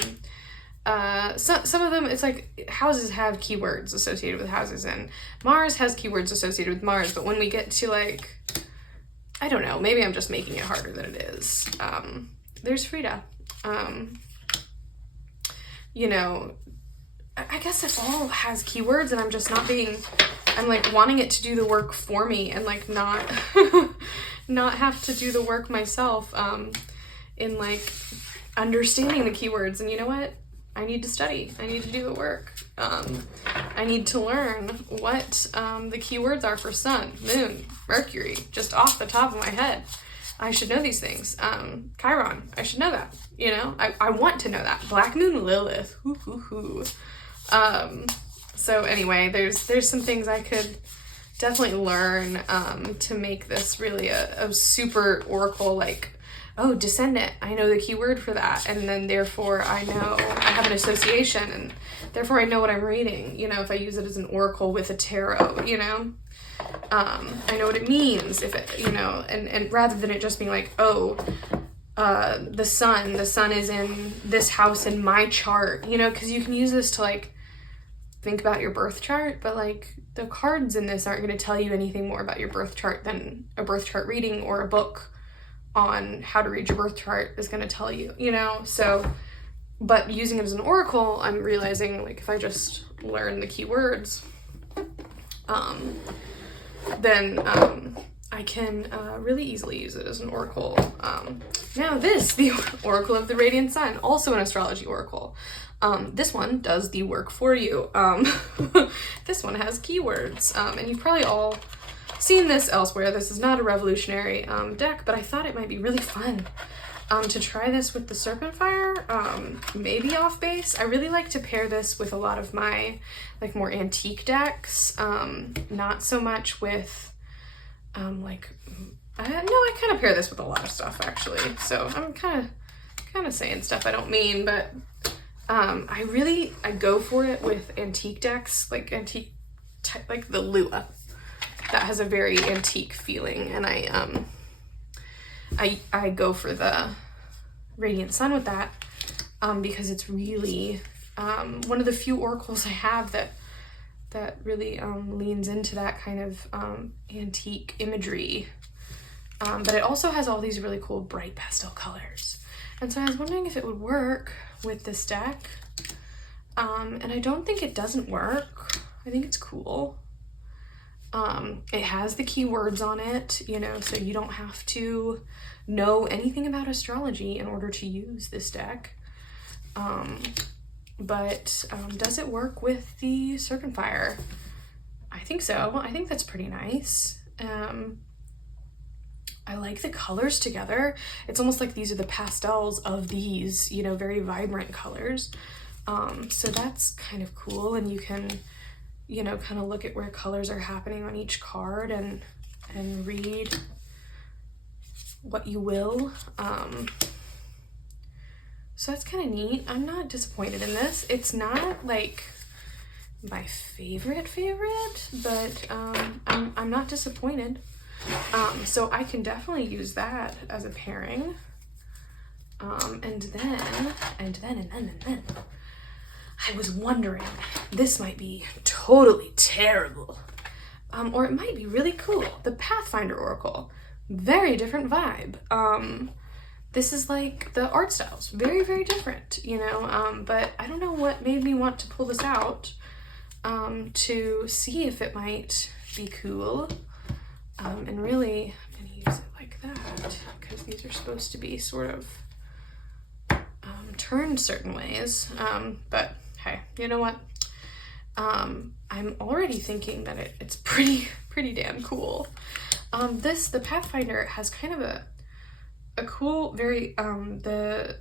Some of them, it's like houses have keywords associated with houses, and Mars has keywords associated with Mars, but when we get to like, I don't know, maybe I'm just making it harder than it is. There's Frida. You know, I guess it all has keywords, and I'm just not being, I'm like wanting it to do the work for me and like not not have to do the work myself in like understanding the keywords. And you know what? I need to study. I need to do the work. I need to learn what the keywords are for Sun, Moon, Mercury, just off the top of my head. I should know these things. Chiron, I should know that. You know, I want to know that. Black Moon, Lilith. Hoo, hoo, hoo. So anyway, there's some things I could definitely learn to make this really a super oracle, like, oh, descendant, I know the keyword for that, and then therefore I know I have an association, and therefore I know what I'm reading, you know, if I use it as an oracle with a tarot, you know. I know what it means, if it, you know, and rather than it just being like, oh, the sun is in this house in my chart, you know, because you can use this to like think about your birth chart, but like the cards in this aren't going to tell you anything more about your birth chart than a birth chart reading or a book on how to read your birth chart is going to tell you, you know. So, but using it as an oracle, I'm realizing like if I just learn the keywords, then I can really easily use it as an oracle. Now this, the Oracle of the Radiant Sun, also an astrology oracle. This one does the work for you. This one has keywords, and you've probably all seen this elsewhere. This is not a revolutionary deck, but I thought it might be really fun to try this with the Serpent Fire, maybe off base. I really like to pair this with a lot of my like more antique decks, not so much with like, no, I kind of pair this with a lot of stuff actually. So I'm kind of saying stuff I don't mean, but I go for it with antique decks, like like the Lua. That has a very antique feeling, and I go for the Radiant Sun with that because it's really one of the few oracles I have that really leans into that kind of antique imagery, but it also has all these really cool bright pastel colors. And so I was wondering if it would work with this deck, and I don't think it doesn't work. I think it's cool. It has the keywords on it, you know, so you don't have to know anything about astrology in order to use this deck. But does it work with the Serpent Fire? I think so. I think that's pretty nice. I like the colors together. It's almost like these are the pastels of these, you know, very vibrant colors. So that's kind of cool, and you can, you know, kind of look at where colors are happening on each card and read what you will. So that's kind of neat. I'm not disappointed in this. It's not like my favorite, but I'm not disappointed. So I can definitely use that as a pairing. And then I was wondering, this might be totally terrible, or it might be really cool. The Pathfinder Oracle, very different vibe. This is like the art styles, very, very different, you know, but I don't know what made me want to pull this out, to see if it might be cool. And really, I'm gonna use it like that, because these are supposed to be sort of turned certain ways, but hey, you know what? I'm already thinking that it's pretty damn cool. The Pathfinder has kind of a cool, very, the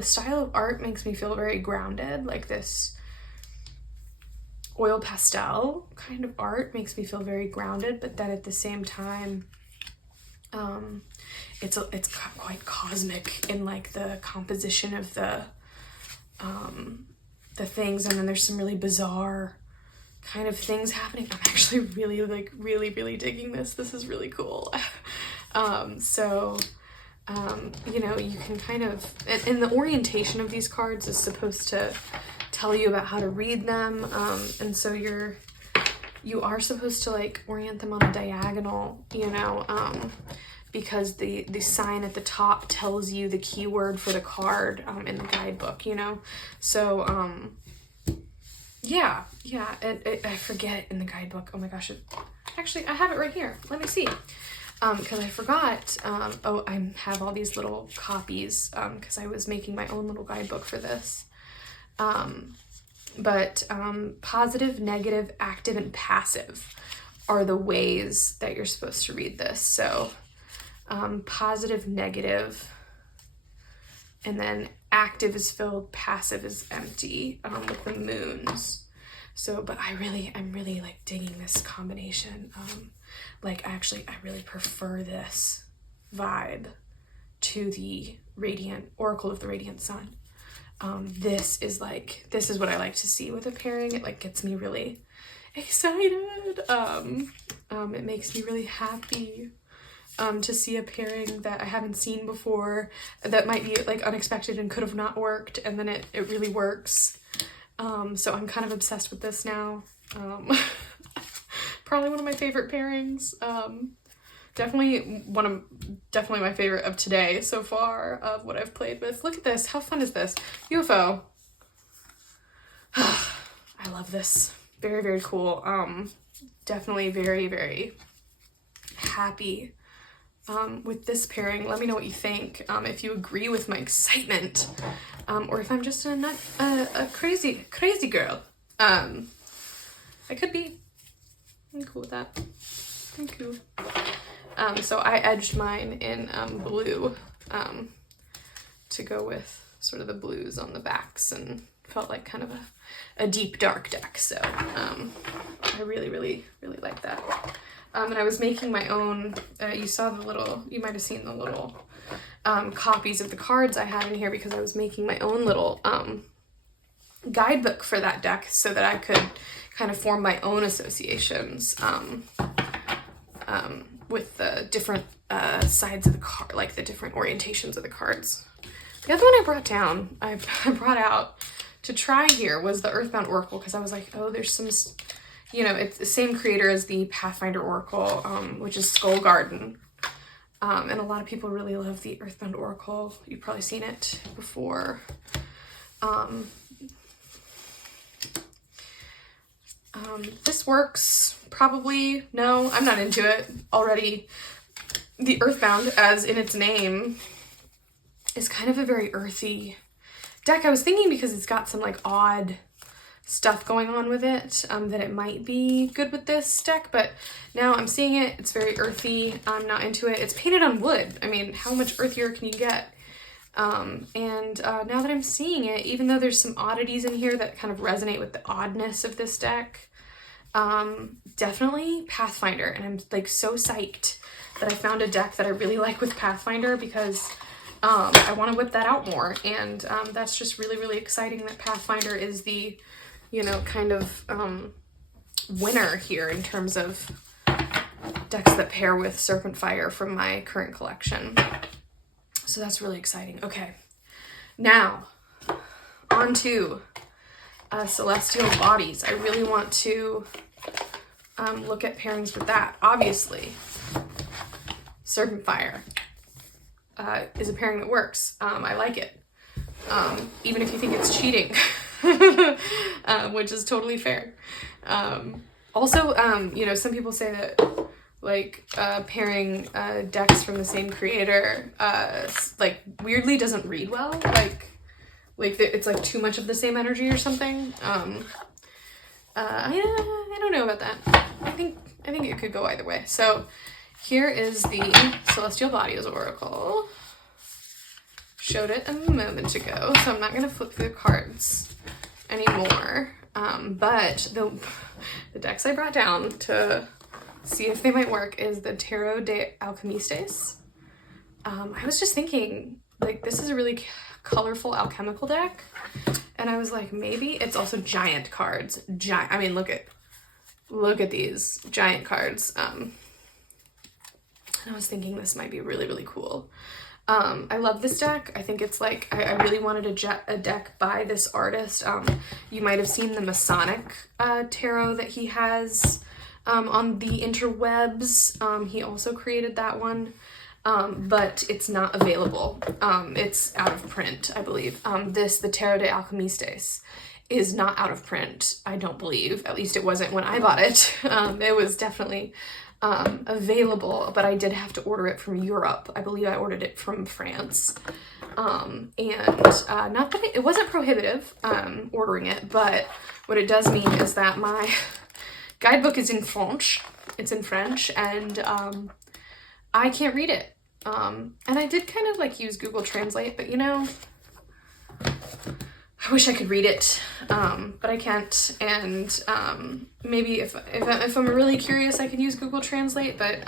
style of art makes me feel very grounded, like this oil pastel kind of art makes me feel very grounded, but then at the same time, it's quite cosmic in like the composition of the things, and then there's some really bizarre kind of things happening. I'm actually really digging this. This is really cool. You know, you can kind of, and the orientation of these cards is supposed to tell you about how to read them, and so you are supposed to like orient them on a diagonal, you know, because the sign at the top tells you the keyword for the card in the guidebook, you know. So yeah, I forget in the guidebook. Oh my gosh, actually I have it right here. Let me see. Because I forgot. Oh, I have all these little copies because I was making my own little guidebook for this. But positive, negative, active, and passive are the ways that you're supposed to read this. So positive, negative, and then active is filled, passive is empty, with the moons. So, but I'm really like digging this combination. Like I really prefer this vibe to the Oracle of the Radiant Sun. This is what I like to see with a pairing. It like gets me really excited. It makes me really happy to see a pairing that I haven't seen before, that might be like unexpected and could have not worked, and then it really works. So I'm kind of obsessed with this now. Probably one of my favorite pairings. Definitely my favorite of today so far, of what I've played with. Look at this. How fun is this? UFO. I love this. Very, very cool. Definitely very, very happy with this pairing. Let me know what you think. If you agree with my excitement, or if I'm just a crazy girl. I could be. I'm cool with that. I'm cool. So I edged mine in blue to go with sort of the blues on the backs, and felt like kind of a deep dark deck. So I really like that. And I was making my own, you might have seen the little copies of the cards I had in here, because I was making my own little guidebook for that deck so that I could kind of form my own associations with the different sides of the card, like the different orientations of the cards. The other one I brought out to try here was the Earthbound Oracle, because I was like, oh, there's some, you know, it's the same creator as the Pathfinder Oracle, which is Skull Garden. And a lot of people really love the Earthbound Oracle. You've probably seen it before. This works, probably. No, I'm not into it already. The Earthbound, as in its name, is kind of a very earthy deck. I was thinking, because it's got some like odd stuff going on with it, that it might be good with this deck, but now I'm seeing it, it's very earthy. I'm not into it. It's painted on wood. I mean, how much earthier can you get? Now that I'm seeing it, even though there's some oddities in here that kind of resonate with the oddness of this deck, definitely Pathfinder, and I'm like so psyched that I found a deck that I really like with Pathfinder, because I want to whip that out more. And that's just really, really exciting that Pathfinder is the, you know, kind of winner here in terms of decks that pair with Serpent Fire from my current collection. So that's really exciting. Okay, now on to Celestial Bodies. I really want to look at pairings with that. Obviously, Serpent Fire is a pairing that works. I like it. Even if you think it's cheating, which is totally fair. Also, you know, some people say that like pairing decks from the same creator like weirdly doesn't read well. Like it's like too much of the same energy or something. I don't know about that. I think it could go either way. So here is the Celestial Bodies Oracle. Showed it a moment ago, so I'm not going to flip through the cards anymore. But the decks I brought down to see if they might work is the Tarot de Alchemistes. I was just thinking, like, this is a really colorful alchemical deck, and I was like, maybe it's also giant cards. I mean, look at these giant cards. And I was thinking this might be really, really cool. I love this deck. I think it's like, I really wanted a deck by this artist. You might have seen the Masonic tarot that he has on the interwebs. He also created that one, but it's not available. It's out of print, I believe. The Tarot de Alchemistes is not out of print, I don't believe. At least it wasn't when I bought it. It was definitely available, but I did have to order it from Europe. I believe I ordered it from France. And not that it wasn't prohibitive ordering it, but what it does mean is that my guidebook is in French. It's in French, and I can't read it. And I did kind of like use Google Translate, but you know, I wish I could read it, but I can't. And maybe if I'm really curious, I could use Google Translate, but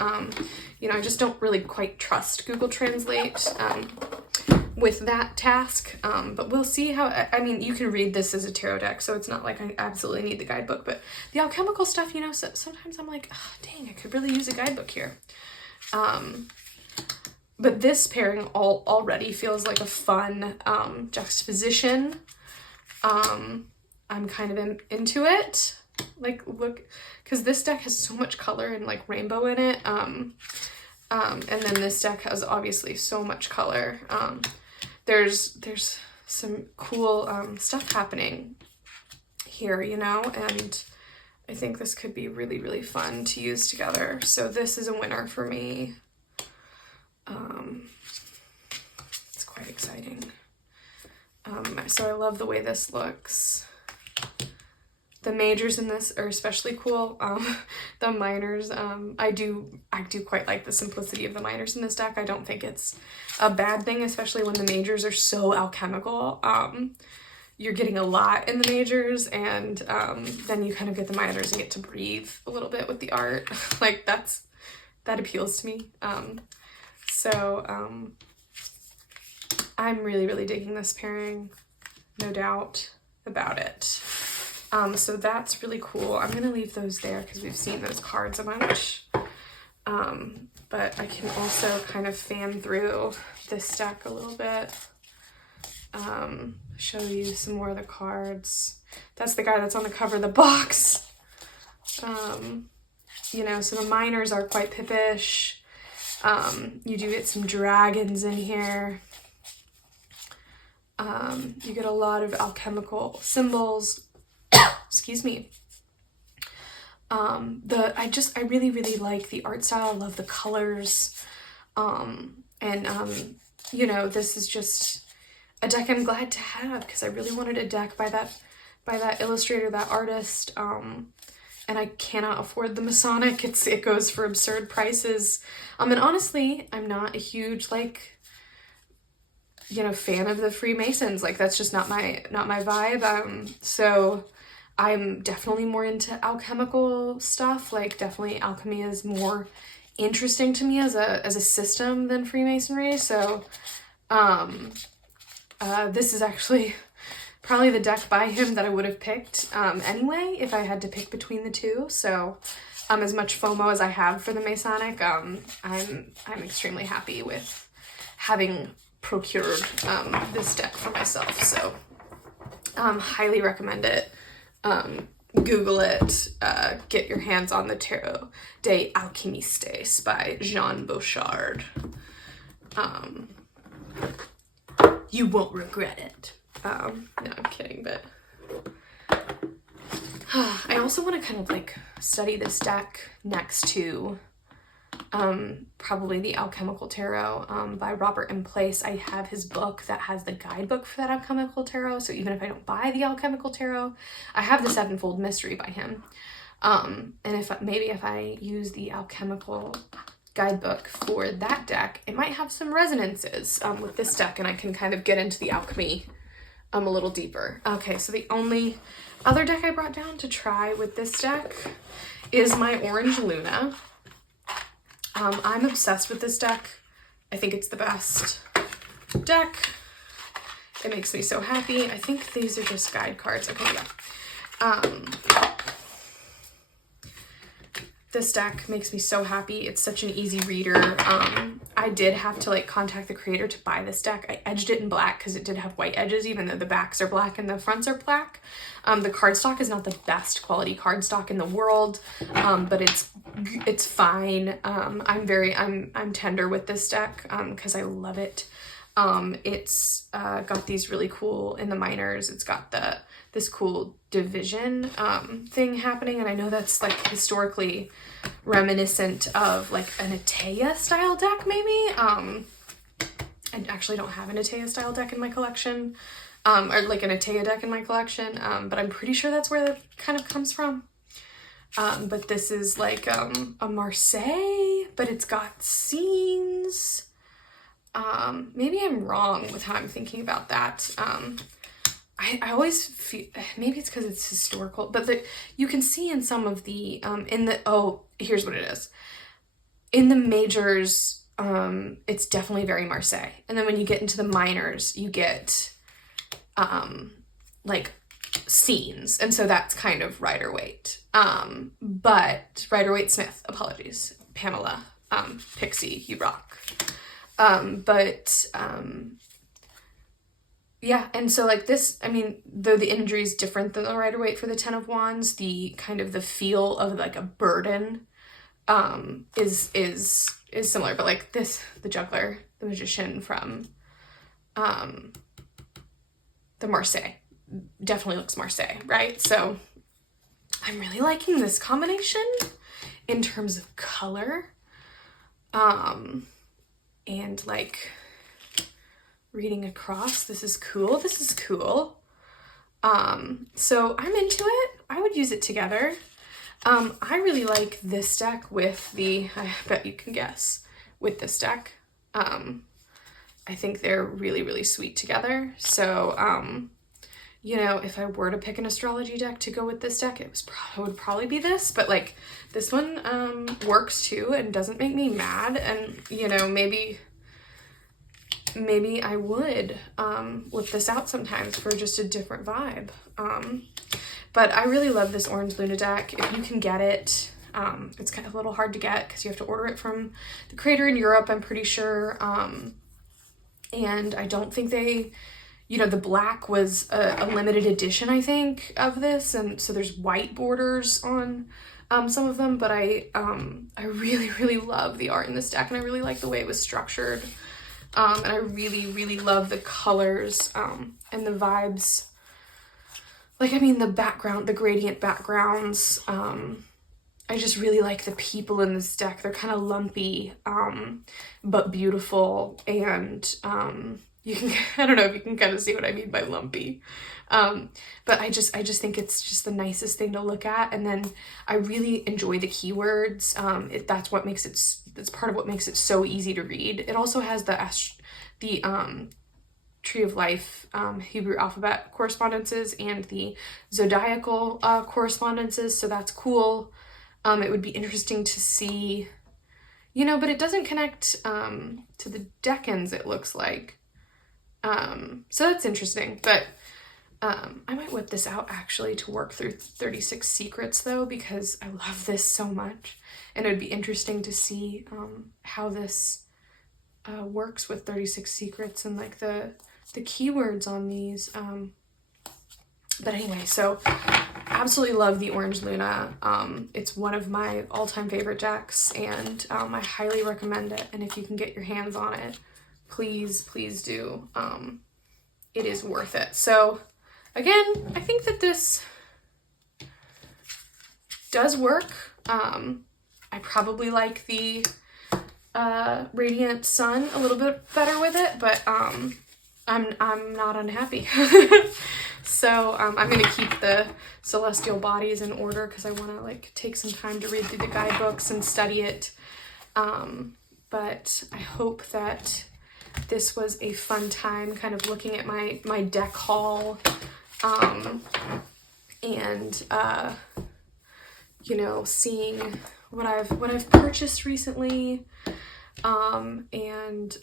you know, I just don't really quite trust Google Translate with that task. But we'll see how. I mean, you can read this as a tarot deck, so it's not like I absolutely need the guidebook. But the alchemical stuff, you know, sometimes I'm like, oh, dang, I could really use a guidebook here. But this pairing already feels like a fun juxtaposition. I'm kind of into it. Like, look, because this deck has so much color and like rainbow in it. And then this deck has obviously so much color. There's some cool stuff happening here, you know, and I think this could be really, really fun to use together. So this is a winner for me. It's quite exciting. So I love the way this looks. The majors in this are especially cool. The minors, I do quite like the simplicity of the minors in this deck. I don't think it's a bad thing, especially when the majors are so alchemical. You're getting a lot in the majors, and then you kind of get the minors and get to breathe a little bit with the art. Like, that appeals to me. So I'm really, really digging this pairing, no doubt about it. So that's really cool. I'm gonna leave those there because we've seen those cards a bunch. But I can also kind of fan through this deck a little bit. Show you some more of the cards. That's the guy that's on the cover of the box. You know, so the minors are quite pippish. You do get some dragons in here. You get a lot of alchemical symbols. Excuse me. I really, really like the art style. I love the colors. You know, this is just a deck I'm glad to have because I really wanted a deck by that illustrator, that artist. And I cannot afford the Masonic. It goes for absurd prices. And honestly, I'm not a huge, like, you know, fan of the Freemasons. Like, that's just not my vibe. So I'm definitely more into alchemical stuff. Like, definitely alchemy is more interesting to me as a system than Freemasonry. So this is actually probably the deck by him that I would have picked anyway if I had to pick between the two. So as much FOMO as I have for the Masonic, I'm extremely happy with having procured this deck for myself. So highly recommend it. Google it, get your hands on the Tarot des Alchimistes by Jean Bouchard. You won't regret it. No, I'm kidding, but I also want to kind of like study this deck next to probably the Alchemical Tarot by Robert M. Place. I have his book that has the guidebook for that Alchemical Tarot, so even if I don't buy the Alchemical Tarot, I have the Sevenfold Mystery by him. And if I use the Alchemical guidebook for that deck, it might have some resonances with this deck, and I can kind of get into the alchemy a little deeper. Okay, so the only other deck I brought down to try with this deck is my Orange Luna. I'm obsessed with this deck. I think it's the best deck. It makes me so happy. I think these are just guide cards. Okay, yeah. This deck makes me so happy. It's such an easy reader. I did have to like contact the creator to buy this deck. I edged it in black because it did have white edges, even though the backs are black and the fronts are black. The cardstock is not the best quality cardstock in the world, but it's fine. I'm tender with this deck because I love it. It's got these really cool, in the minors, it's got this cool division thing happening, and I know that's like historically reminiscent of like an Atea style deck maybe. I actually don't have an Atea style deck in my collection, or like an Atea deck in my collection, but I'm pretty sure that's where that kind of comes from. But this is like a Marseille, but it's got scenes. Maybe I'm wrong with how I'm thinking about that. I always feel, maybe it's because it's historical, but you can see in some of the, here's what it is. In the majors, it's definitely very Marseille. And then when you get into the minors, you get, like scenes. And so that's kind of Rider-Waite. But Rider-Waite-Smith, apologies. Pamela, Pixie, you rock. Yeah, and so like this, I mean, though the imagery is different than the Rider-Waite for the Ten of Wands, the kind of the feel of like a burden is similar, but like this, the juggler, the magician from the Marseille, definitely looks Marseille, right? So I'm really liking this combination in terms of color, and like reading across. This is cool. So I'm into it. I would use it together. I really like this deck with I bet you can guess, with this deck. I think they're really, really sweet together. So, you know, if I were to pick an astrology deck to go with this deck, it would probably be this, but like this one works too and doesn't make me mad. And, you know, maybe I would whip this out sometimes for just a different vibe. But I really love this Orange Luna deck. If you can get it, it's kind of a little hard to get because you have to order it from the creator in Europe, I'm pretty sure. And I don't think they, you know, the black was a limited edition, I think, of this. And so there's white borders on some of them, but I really, really love the art in this deck, and I really like the way it was structured. And I really, really love the colors and the vibes. Like, I mean, the background, the gradient backgrounds. I just really like the people in this deck. They're kind of lumpy, but beautiful. And you can, I don't know if you can kind of see what I mean by lumpy. But I just think it's just the nicest thing to look at. And then I really enjoy the keywords. That's part of what makes it so easy to read. It also has the Tree of Life Hebrew alphabet correspondences and the zodiacal correspondences, so that's cool. It would be interesting to see, you know, but it doesn't connect to the deck ends, it looks like. So that's interesting, but I might whip this out actually to work through 36 Secrets though, because I love this so much, and it would be interesting to see how this works with 36 Secrets and like the keywords on these. But anyway, so absolutely love the Orange Luna. It's one of my all-time favorite decks, and I highly recommend it. And if you can get your hands on it, please, please do. It is worth it. So again, I think that this does work. I probably like the Radiant Sun a little bit better with it, but I'm not unhappy. So I'm gonna keep the Celestial Bodies in order because I want to like take some time to read through the guidebooks and study it. But I hope that this was a fun time kind of looking at my deck haul, and you know, seeing what I've purchased recently, and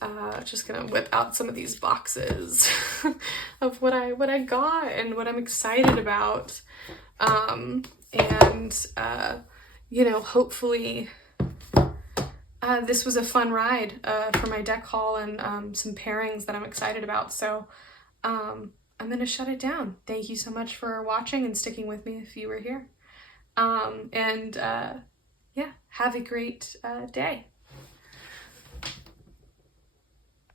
just gonna whip out some of these boxes of what I got and what I'm excited about, and you know, hopefully this was a fun ride for my deck haul and some pairings that I'm excited about. So I'm gonna shut it down. Thank you so much for watching and sticking with me if you were here, and yeah, have a great day.